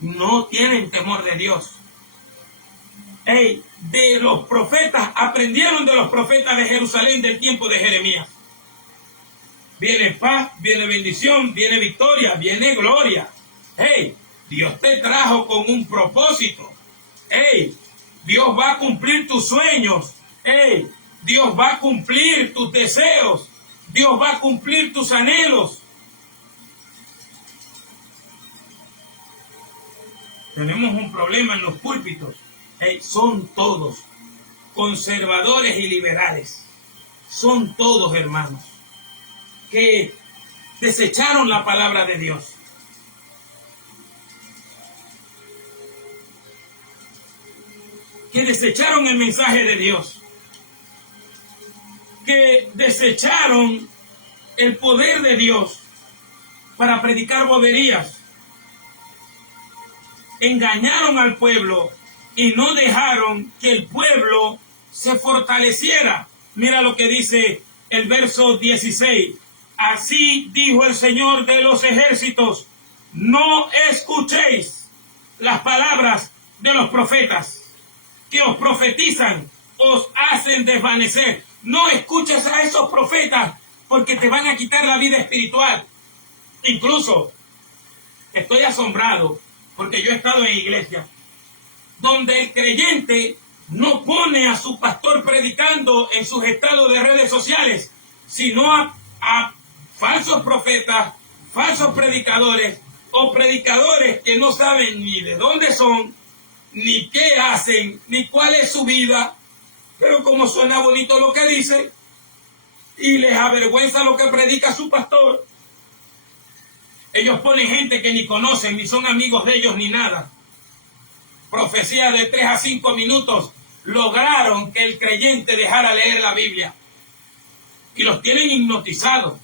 No tienen temor de Dios. De los profetas, aprendieron de los profetas de Jerusalén del tiempo de Jeremías. Viene paz, viene bendición, viene victoria, viene gloria. Dios te trajo con un propósito. Dios va a cumplir tus sueños. Dios va a cumplir tus deseos. Dios va a cumplir tus anhelos. Tenemos un problema en los púlpitos. Son todos conservadores y liberales. Son todos, hermanos, que desecharon la palabra de Dios. Que desecharon el mensaje de Dios. Que desecharon el poder de Dios para predicar boberías. Engañaron al pueblo y no dejaron que el pueblo se fortaleciera. Mira lo que dice el verso 16. Así dijo el Señor de los ejércitos: no escuchéis las palabras de los profetas que os profetizan, os hacen desvanecer. No escuches a esos profetas porque te van a quitar la vida espiritual. Incluso estoy asombrado porque yo he estado en iglesias donde el creyente no pone a su pastor predicando en sus estados de redes sociales, sino a falsos profetas, falsos predicadores o predicadores que no saben ni de dónde son, ni qué hacen, ni cuál es su vida. Pero como suena bonito lo que dice y les avergüenza lo que predica su pastor, ellos ponen gente que ni conocen, ni son amigos de ellos, ni nada. Profecía de 3 a 5 minutos lograron que el creyente dejara leer la Biblia. Y los tienen hipnotizados.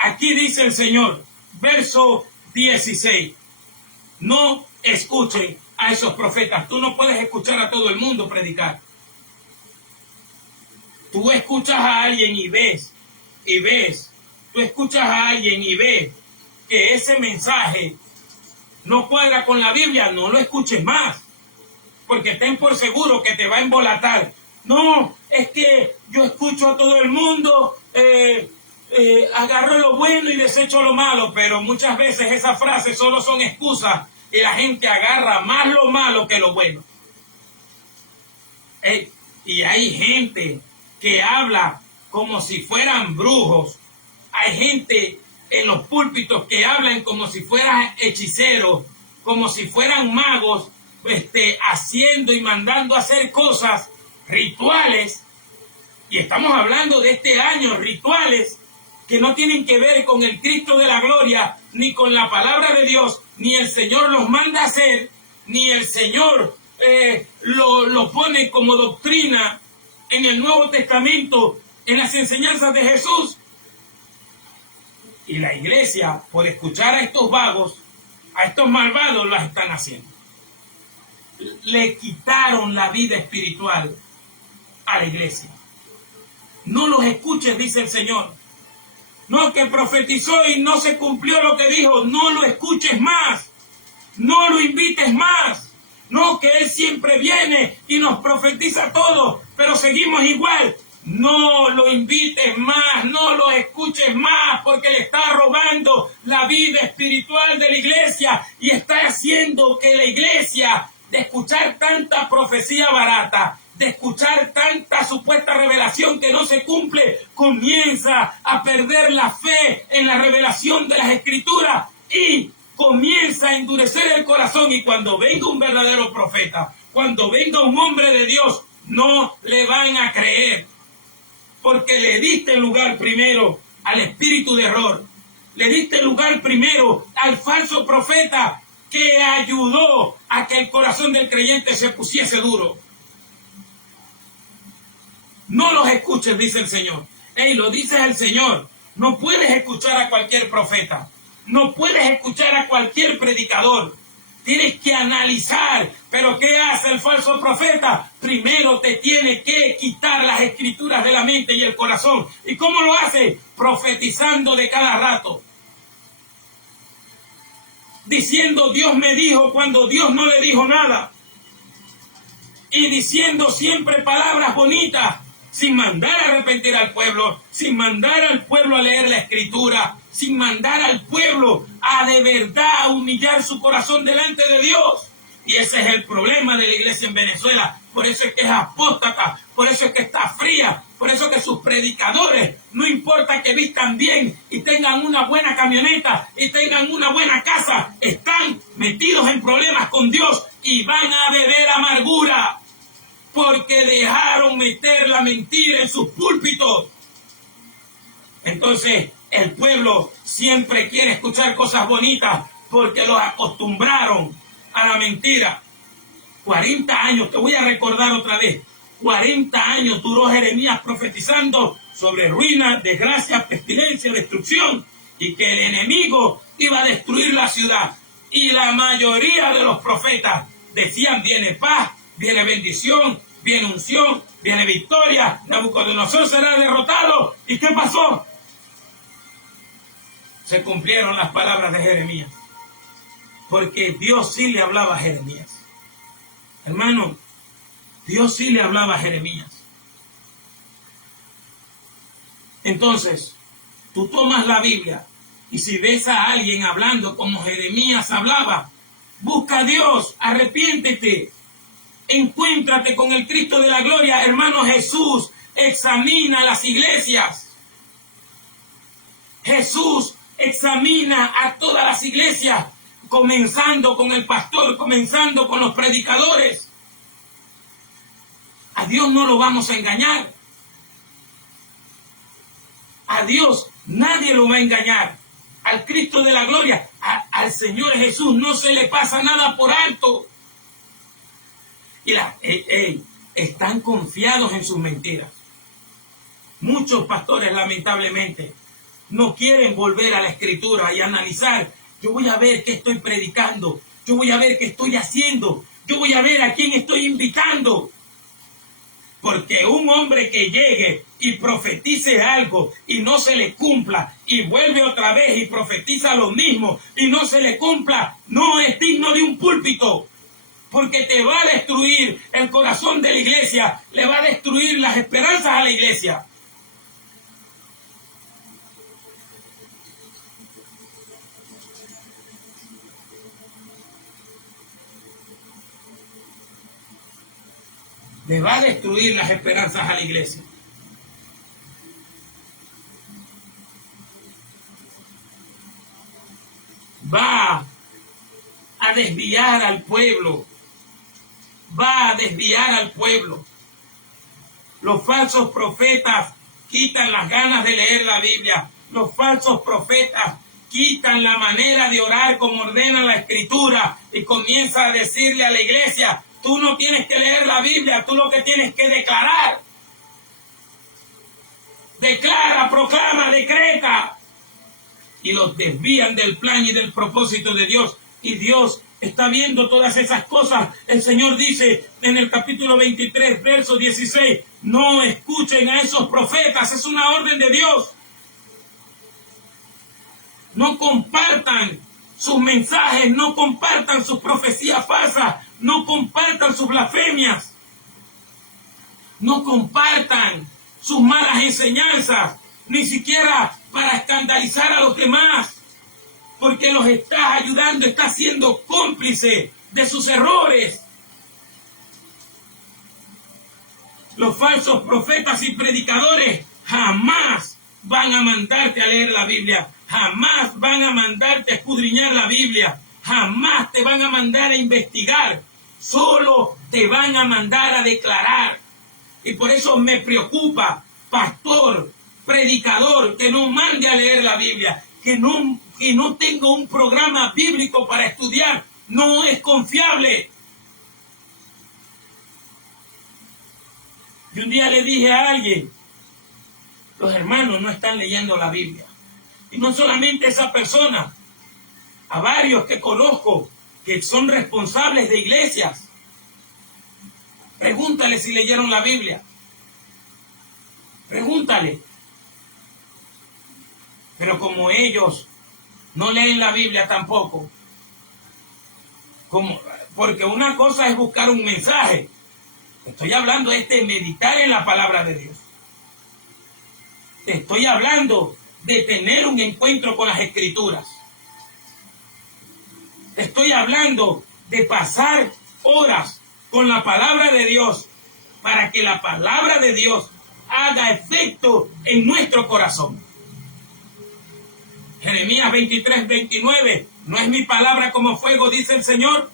Aquí dice el Señor, verso 16. No escuchen a esos profetas. Tú no puedes escuchar a todo el mundo predicar. Tú escuchas a alguien y ves. Tú escuchas a alguien y ves que ese mensaje no cuadra con la Biblia, no lo escuches más. Porque ten por seguro que te va a embolatar. No, es que yo escucho a todo el mundo, agarro lo bueno y desecho lo malo, pero muchas veces esas frases solo son excusas y la gente agarra más lo malo que lo bueno. Y hay gente que habla como si fueran brujos. Hay gente en los púlpitos que hablan como si fueran hechiceros, como si fueran magos, haciendo y mandando a hacer cosas, rituales, y estamos hablando de este año, rituales que no tienen que ver con el Cristo de la gloria, ni con la palabra de Dios, ni el Señor los manda a hacer, ni el Señor lo pone como doctrina en el Nuevo Testamento, en las enseñanzas de Jesús. Y la iglesia, por escuchar a estos vagos, a estos malvados, las están haciendo. Le quitaron la vida espiritual a la iglesia. No los escuches, dice el Señor. No, que profetizó y no se cumplió lo que dijo. No lo escuches más. No lo invites más. No, que Él siempre viene y nos profetiza todo, pero seguimos igual. No lo invites más, no lo escuches más, porque le está robando la vida espiritual de la iglesia y está haciendo que la iglesia, de escuchar tanta profecía barata, de escuchar tanta supuesta revelación que no se cumple, comienza a perder la fe en la revelación de las Escrituras y comienza a endurecer el corazón. Y cuando venga un verdadero profeta, cuando venga un hombre de Dios, no le van a creer, porque le diste lugar primero al espíritu de error, le diste lugar primero al falso profeta que ayudó a que el corazón del creyente se pusiese duro. No los escuches, dice el Señor. Lo dice el Señor. No puedes escuchar a cualquier profeta. No puedes escuchar a cualquier predicador. Tienes que analizar. ¿Pero qué hace el falso profeta? Primero te tiene que quitar las escrituras de la mente y el corazón. ¿Y cómo lo hace? Profetizando de cada rato. Diciendo Dios me dijo cuando Dios no le dijo nada. Y diciendo siempre palabras bonitas, sin mandar a arrepentir al pueblo, sin mandar al pueblo a leer la escritura, sin mandar al pueblo a de verdad humillar su corazón delante de Dios. Y ese es el problema de la iglesia en Venezuela. Por eso es que es apóstata, por eso es que está fría, por eso es que sus predicadores, no importa que vistan bien y tengan una buena camioneta y tengan una buena casa, están metidos en problemas con Dios y van a beber amargura, porque dejaron meter la mentira en sus púlpitos. Entonces, el pueblo siempre quiere escuchar cosas bonitas porque los acostumbraron a la mentira. 40 años, te voy a recordar otra vez, 40 años duró Jeremías profetizando sobre ruina, desgracia, pestilencia, destrucción, y que el enemigo iba a destruir la ciudad. Y la mayoría de los profetas decían: viene paz, viene bendición, viene unción, viene victoria, Nabucodonosor será derrotado. ¿Y qué pasó? Se cumplieron las palabras de Jeremías, porque Dios sí le hablaba a Jeremías. Hermano, Dios sí le hablaba a Jeremías. Entonces, tú tomas la Biblia y si ves a alguien hablando como Jeremías hablaba, busca a Dios, arrepiéntete, encuéntrate con el Cristo de la gloria. Hermano, Jesús examina las iglesias. Jesús examina a todas las iglesias, comenzando con el pastor, comenzando con los predicadores. A Dios no lo vamos a engañar. A Dios nadie lo va a engañar. Al Cristo de la gloria, al Señor Jesús no se le pasa nada por alto. Y están confiados en sus mentiras. Muchos pastores, lamentablemente, no quieren volver a la Escritura y analizar. Yo voy a ver qué estoy predicando. Yo voy a ver qué estoy haciendo. Yo voy a ver a quién estoy invitando. Porque un hombre que llegue y profetice algo y no se le cumpla y vuelve otra vez y profetiza lo mismo y no se le cumpla, no es digno de un púlpito. Porque te va a destruir el corazón de la iglesia, le va a destruir las esperanzas a la iglesia. Le va a destruir las esperanzas a la iglesia. va a desviar al pueblo. Va a desviar al pueblo. Los falsos profetas quitan las ganas de leer la Biblia. Los falsos profetas quitan la manera de orar como ordena la Escritura y comienza a decirle a la iglesia: tú no tienes que leer la Biblia, tú lo que tienes que declarar. Declara, proclama, decreta. Y los desvían del plan y del propósito de Dios. Y Dios está viendo todas esas cosas. El Señor dice en el capítulo 23, verso 16, no escuchen a esos profetas, es una orden de Dios. No compartan sus mensajes, no compartan sus profecías falsas, no compartan sus blasfemias, no compartan sus malas enseñanzas, ni siquiera para escandalizar a los demás, porque los estás ayudando, estás siendo cómplice de sus errores. Los falsos profetas y predicadores jamás van a mandarte a leer la Biblia, jamás van a mandarte a escudriñar la Biblia, jamás te van a mandar a investigar, solo te van a mandar a declarar. Y por eso me preocupa, pastor, predicador, que no mande a leer la Biblia, que no tenga un programa bíblico para estudiar, no es confiable. Y un día le dije a alguien: los hermanos no están leyendo la Biblia. Y no solamente esa persona, a varios que conozco que son responsables de iglesias. Pregúntale si leyeron la Biblia. Pregúntale. Pero como ellos no leen la Biblia tampoco, porque una cosa es buscar un mensaje. Estoy hablando de meditar en la palabra de Dios. Estoy hablando de tener un encuentro con las Escrituras. Estoy hablando de pasar horas con la palabra de Dios para que la palabra de Dios haga efecto en nuestro corazón. Jeremías 23, 29, no es mi palabra como fuego, dice el Señor,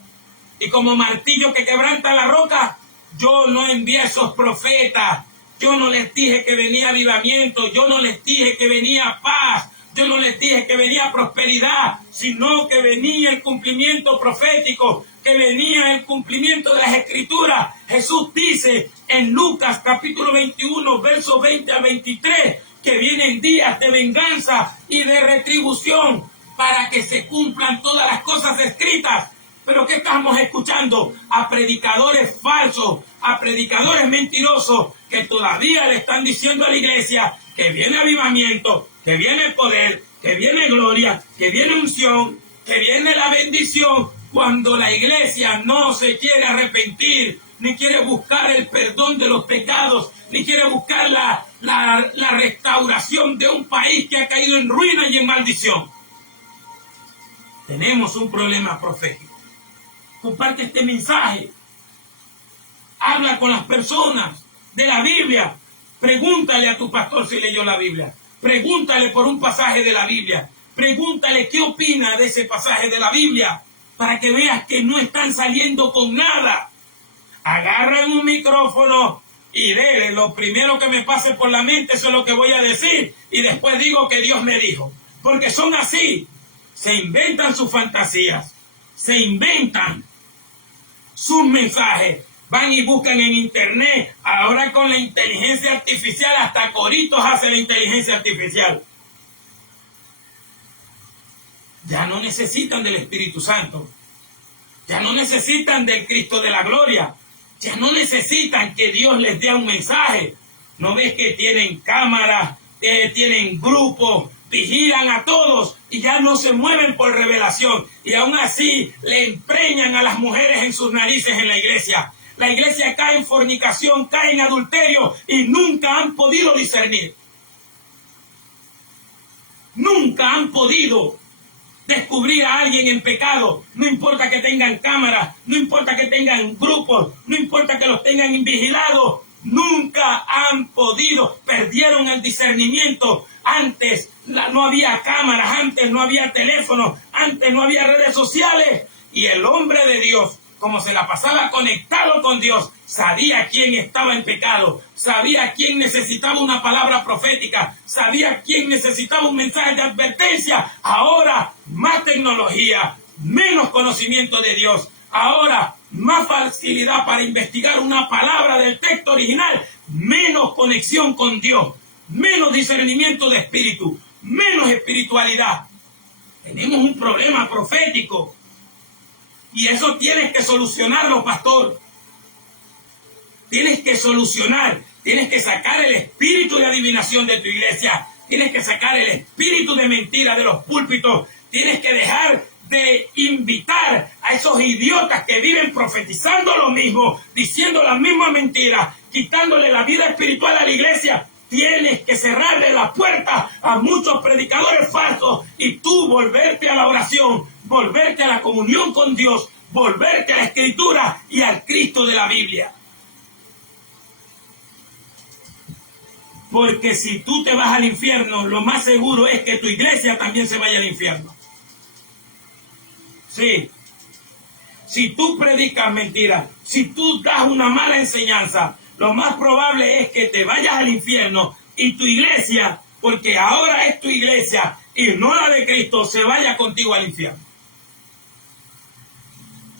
y como martillo que quebranta la roca. Yo no envié a esos profetas, yo no les dije que venía avivamiento, yo no les dije que venía paz, yo no les dije que venía prosperidad, sino que venía el cumplimiento profético, que venía el cumplimiento de las Escrituras. Jesús dice en Lucas capítulo 21, versos 20 al 23, que vienen días de venganza y de retribución para que se cumplan todas las cosas escritas. Pero ¿qué estamos escuchando? A predicadores falsos, a predicadores mentirosos, que todavía le están diciendo a la iglesia que viene avivamiento, que viene poder, que viene gloria, que viene unción, que viene la bendición, cuando la iglesia no se quiere arrepentir, ni quiere buscar el perdón de los pecados, ni quiere buscar la restauración de un país que ha caído en ruina y en maldición. Tenemos un problema profético. Comparte este mensaje. Habla con las personas de la Biblia. Pregúntale a tu pastor si leyó la Biblia. Pregúntale por un pasaje de la Biblia. Pregúntale qué opina de ese pasaje de la Biblia, para que veas que no están saliendo con nada. Agarran un micrófono y dele, lo primero que me pase por la mente, eso es lo que voy a decir, y después digo que Dios me dijo. Porque son así. Se inventan sus fantasías. Se inventan sus mensajes. Van y buscan en internet. Ahora con la inteligencia artificial, hasta coritos hace la inteligencia artificial. Ya no necesitan del Espíritu Santo. Ya no necesitan del Cristo de la gloria. Ya no necesitan que Dios les dé un mensaje. ¿No ves que tienen cámaras, tienen grupos, vigilan a todos y ya no se mueven por revelación? Y aún así le empreñan a las mujeres en sus narices en la iglesia. La iglesia cae en fornicación, cae en adulterio y nunca han podido discernir. Nunca han podido descubrir a alguien en pecado. No importa que tengan cámaras, no importa que tengan grupos, no importa que los tengan vigilados. Nunca han podido, perdieron el discernimiento. Antes no había cámaras, antes no había teléfonos, antes no había redes sociales. Y el hombre de Dios, como se la pasaba conectado con Dios, sabía quién estaba en pecado, sabía quién necesitaba una palabra profética, sabía quién necesitaba un mensaje de advertencia. Ahora, más tecnología, menos conocimiento de Dios. Ahora, más facilidad para investigar una palabra del texto original, menos conexión con Dios, menos discernimiento de espíritu, menos espiritualidad. Tenemos un problema profético. Y eso tienes que solucionarlo, pastor. Tienes que solucionar, tienes que sacar el espíritu de adivinación de tu iglesia, tienes que sacar el espíritu de mentira de los púlpitos, tienes que dejar de invitar a esos idiotas que viven profetizando lo mismo, diciendo las mismas mentiras, quitándole la vida espiritual a la iglesia. Tienes que cerrarle la puerta a muchos predicadores falsos y tú volverte a la oración, volverte a la comunión con Dios, volverte a la Escritura y al Cristo de la Biblia. Porque si tú te vas al infierno, lo más seguro es que tu iglesia también se vaya al infierno. Sí. Si tú predicas mentiras, si tú das una mala enseñanza, lo más probable es que te vayas al infierno y tu iglesia, porque ahora es tu iglesia y no la de Cristo, se vaya contigo al infierno.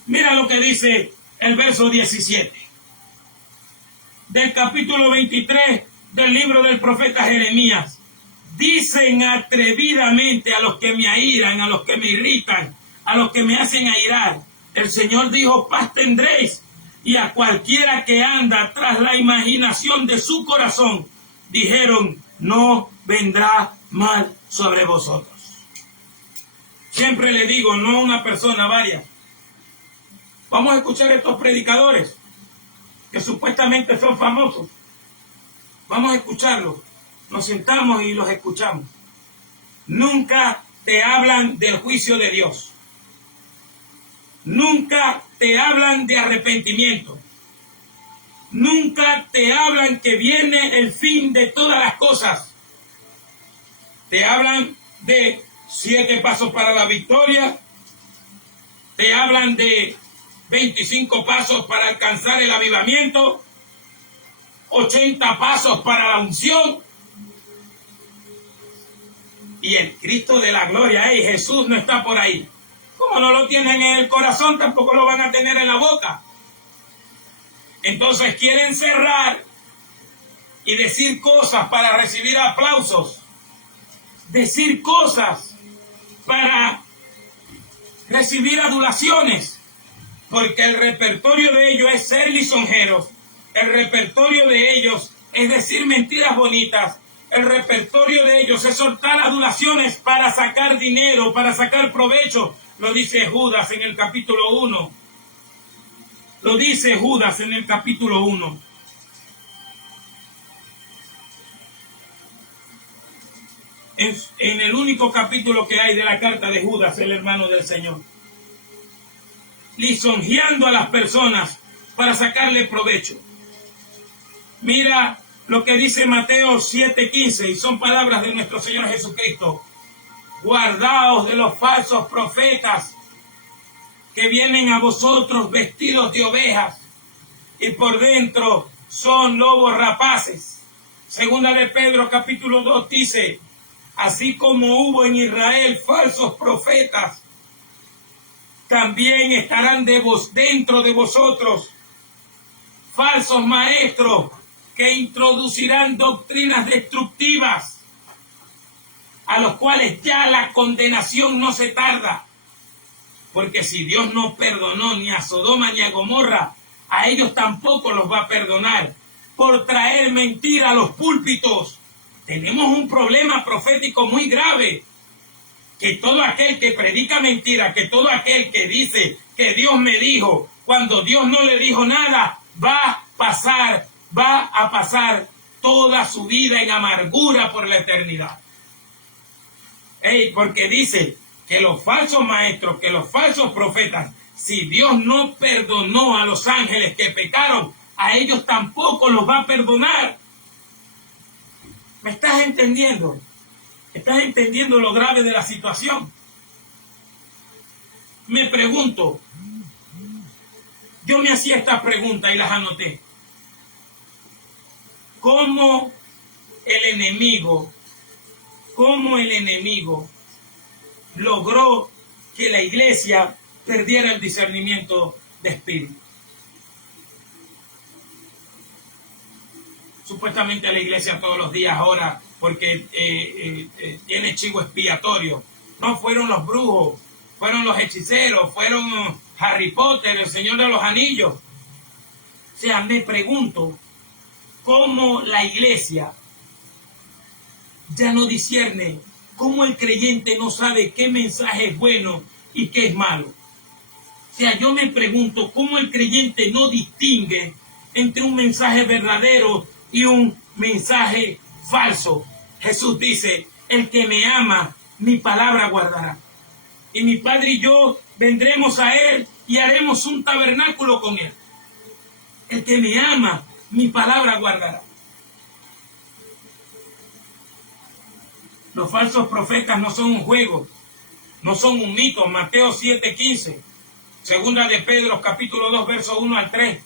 Mira lo que dice el verso 17 del capítulo 23 del libro del profeta Jeremías. Dicen atrevidamente a los que me airan, a los que me irritan, a los que me hacen airar. El Señor dijo: paz tendréis. Y a cualquiera que anda tras la imaginación de su corazón, dijeron: no vendrá mal sobre vosotros. Siempre le digo, no a una persona, varias. Vamos a escuchar a estos predicadores que supuestamente son famosos. Vamos a escucharlos. Nos sentamos y los escuchamos. Nunca te hablan del juicio de Dios. Nunca te hablan de arrepentimiento. Nunca te hablan que viene el fin de todas las cosas. Te hablan de 7 pasos para la victoria. Te hablan de 25 pasos para alcanzar el avivamiento. 80 pasos para la unción. Y el Cristo de la gloria, Jesús no está por ahí. Como no lo tienen en el corazón, tampoco lo van a tener en la boca. Entonces quieren cerrar y decir cosas para recibir aplausos. Decir cosas para recibir adulaciones. Porque el repertorio de ellos es ser lisonjeros. El repertorio de ellos es decir mentiras bonitas. El repertorio de ellos es soltar adulaciones para sacar dinero, para sacar provecho. Lo dice Judas en el capítulo 1. Lo dice Judas en el capítulo 1. En el único capítulo que hay de la carta de Judas, el hermano del Señor. Lisonjeando a las personas para sacarle provecho. Mira lo que dice Mateo 7:15, y son palabras de nuestro Señor Jesucristo. Guardaos de los falsos profetas que vienen a vosotros vestidos de ovejas y por dentro son lobos rapaces. Segunda de Pedro capítulo 2 dice: así como hubo en Israel falsos profetas, también estarán dentro de vosotros falsos maestros que introducirán doctrinas destructivas, a los cuales ya la condenación no se tarda. Porque si Dios no perdonó ni a Sodoma ni a Gomorra, a ellos tampoco los va a perdonar por traer mentira a los púlpitos. Tenemos un problema profético muy grave. Que todo aquel que predica mentira, que todo aquel que dice que Dios me dijo, cuando Dios no le dijo nada, va a pasar toda su vida en amargura por la eternidad. Porque dice que los falsos maestros, que los falsos profetas, si Dios no perdonó a los ángeles que pecaron, a ellos tampoco los va a perdonar. ¿Me estás entendiendo? ¿Estás entendiendo lo grave de la situación? Me pregunto, yo me hacía esta pregunta y las anoté. ¿Cómo el enemigo logró que la iglesia perdiera el discernimiento de espíritu? Supuestamente la iglesia todos los días ora porque tiene chivo expiatorio. No fueron los brujos, fueron los hechiceros, fueron Harry Potter, el Señor de los Anillos. O sea, me pregunto cómo la iglesia ya no discierne, cómo el creyente no sabe qué mensaje es bueno y qué es malo. O sea, yo me pregunto cómo el creyente no distingue entre un mensaje verdadero y un mensaje falso. Jesús dice, el que me ama, mi palabra guardará. Y mi Padre y yo vendremos a Él y haremos un tabernáculo con Él. El que me ama, mi palabra guardará. Los falsos profetas no son un juego, no son un mito. Mateo 7:15, segunda de Pedro capítulo 2, versos 1 al 3.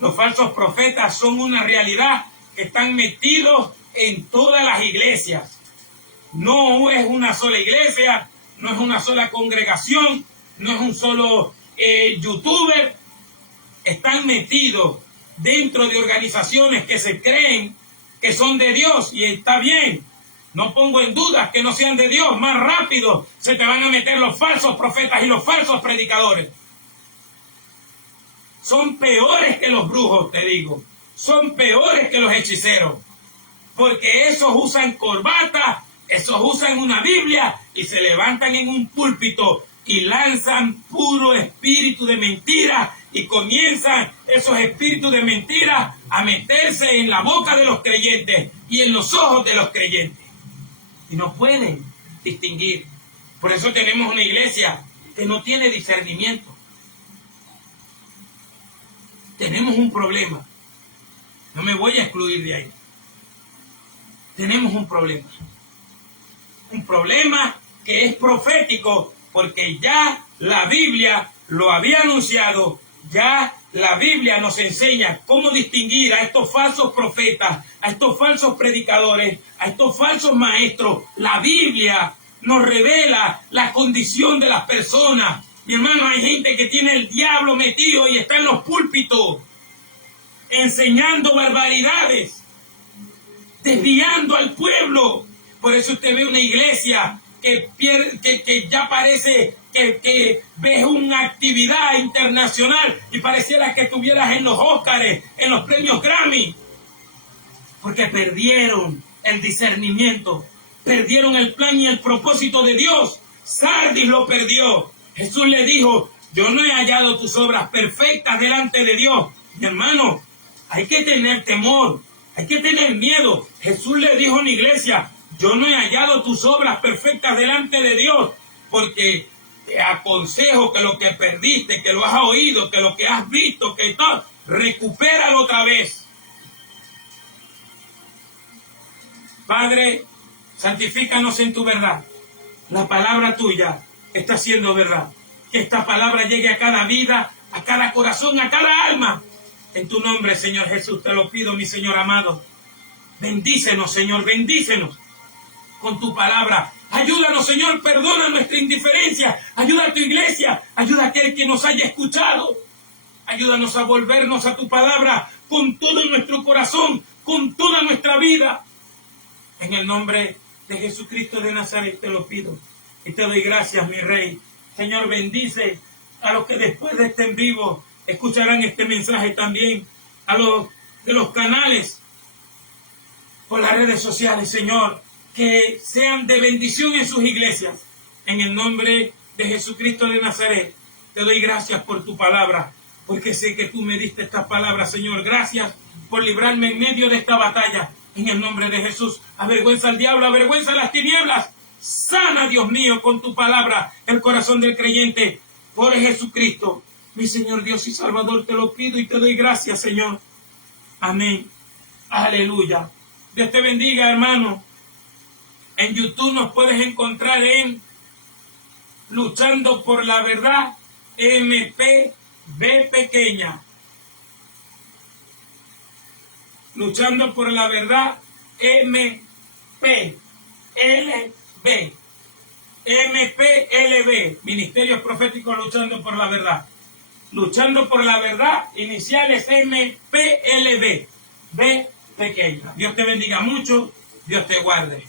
Los falsos profetas son una realidad que están metidos en todas las iglesias. No es una sola iglesia, no es una sola congregación, no es un solo youtuber. Están metidos dentro de organizaciones que se creen que son de Dios y está bien. No pongo en duda que no sean de Dios. Más rápido se te van a meter los falsos profetas y los falsos predicadores. Son peores que los brujos, te digo. Son peores que los hechiceros. Porque esos usan corbata, esos usan una Biblia y se levantan en un púlpito y lanzan puro espíritu de mentira y comienzan esos espíritus de mentira a meterse en la boca de los creyentes y en los ojos de los creyentes. Y no pueden distinguir. Por eso tenemos una iglesia que no tiene discernimiento. Tenemos un problema. No me voy a excluir de ahí. Tenemos un problema. Un problema que es profético porque ya la Biblia lo había anunciado. Ya la Biblia nos enseña cómo distinguir a estos falsos profetas, a estos falsos predicadores, a estos falsos maestros. La Biblia nos revela la condición de las personas. Mi hermano, hay gente que tiene el diablo metido y está en los púlpitos enseñando barbaridades, desviando al pueblo. Por eso usted ve una iglesia que ya parece que ves una actividad internacional y pareciera que estuvieras en los Óscares, en los premios Grammy, porque perdieron el discernimiento, perdieron el plan y el propósito de Dios. Sardis lo perdió. Jesús le dijo, yo no he hallado tus obras perfectas delante de Dios. Mi hermano, hay que tener temor, hay que tener miedo. Jesús le dijo a una iglesia, yo no he hallado tus obras perfectas delante de Dios, porque te aconsejo que lo que perdiste, que lo has oído, que lo que has visto, que todo, recupéralo otra vez. Padre, santifícanos en tu verdad. La palabra tuya está siendo verdad. Que esta palabra llegue a cada vida, a cada corazón, a cada alma. En tu nombre, Señor Jesús, te lo pido, mi Señor amado. Bendícenos, Señor, bendícenos con tu palabra. Ayúdanos, Señor, perdona nuestra indiferencia. Ayuda a tu iglesia, ayuda a aquel que nos haya escuchado. Ayúdanos a volvernos a tu palabra con todo nuestro corazón, con toda nuestra vida. En el nombre de Jesucristo de Nazaret te lo pido. Y te doy gracias, mi Rey. Señor, bendice a los que después de este en vivo escucharán este mensaje también. A los de los canales por las redes sociales, Señor. Que sean de bendición en sus iglesias. En el nombre de Jesucristo de Nazaret, te doy gracias por tu palabra, porque sé que tú me diste esta palabra, Señor. Gracias por librarme en medio de esta batalla. En el nombre de Jesús, avergüenza al diablo, avergüenza las tinieblas. Sana, Dios mío, con tu palabra el corazón del creyente. Por Jesucristo, mi Señor Dios y Salvador, te lo pido y te doy gracias, Señor. Amén. Aleluya. Dios te bendiga, hermano. En YouTube nos puedes encontrar en Luchando por la Verdad, MPB pequeña. Luchando por la Verdad, MPLB. MPLB, Ministerios Proféticos Luchando por la Verdad. Luchando por la Verdad, iniciales MPLB, B pequeña. Dios te bendiga mucho, Dios te guarde.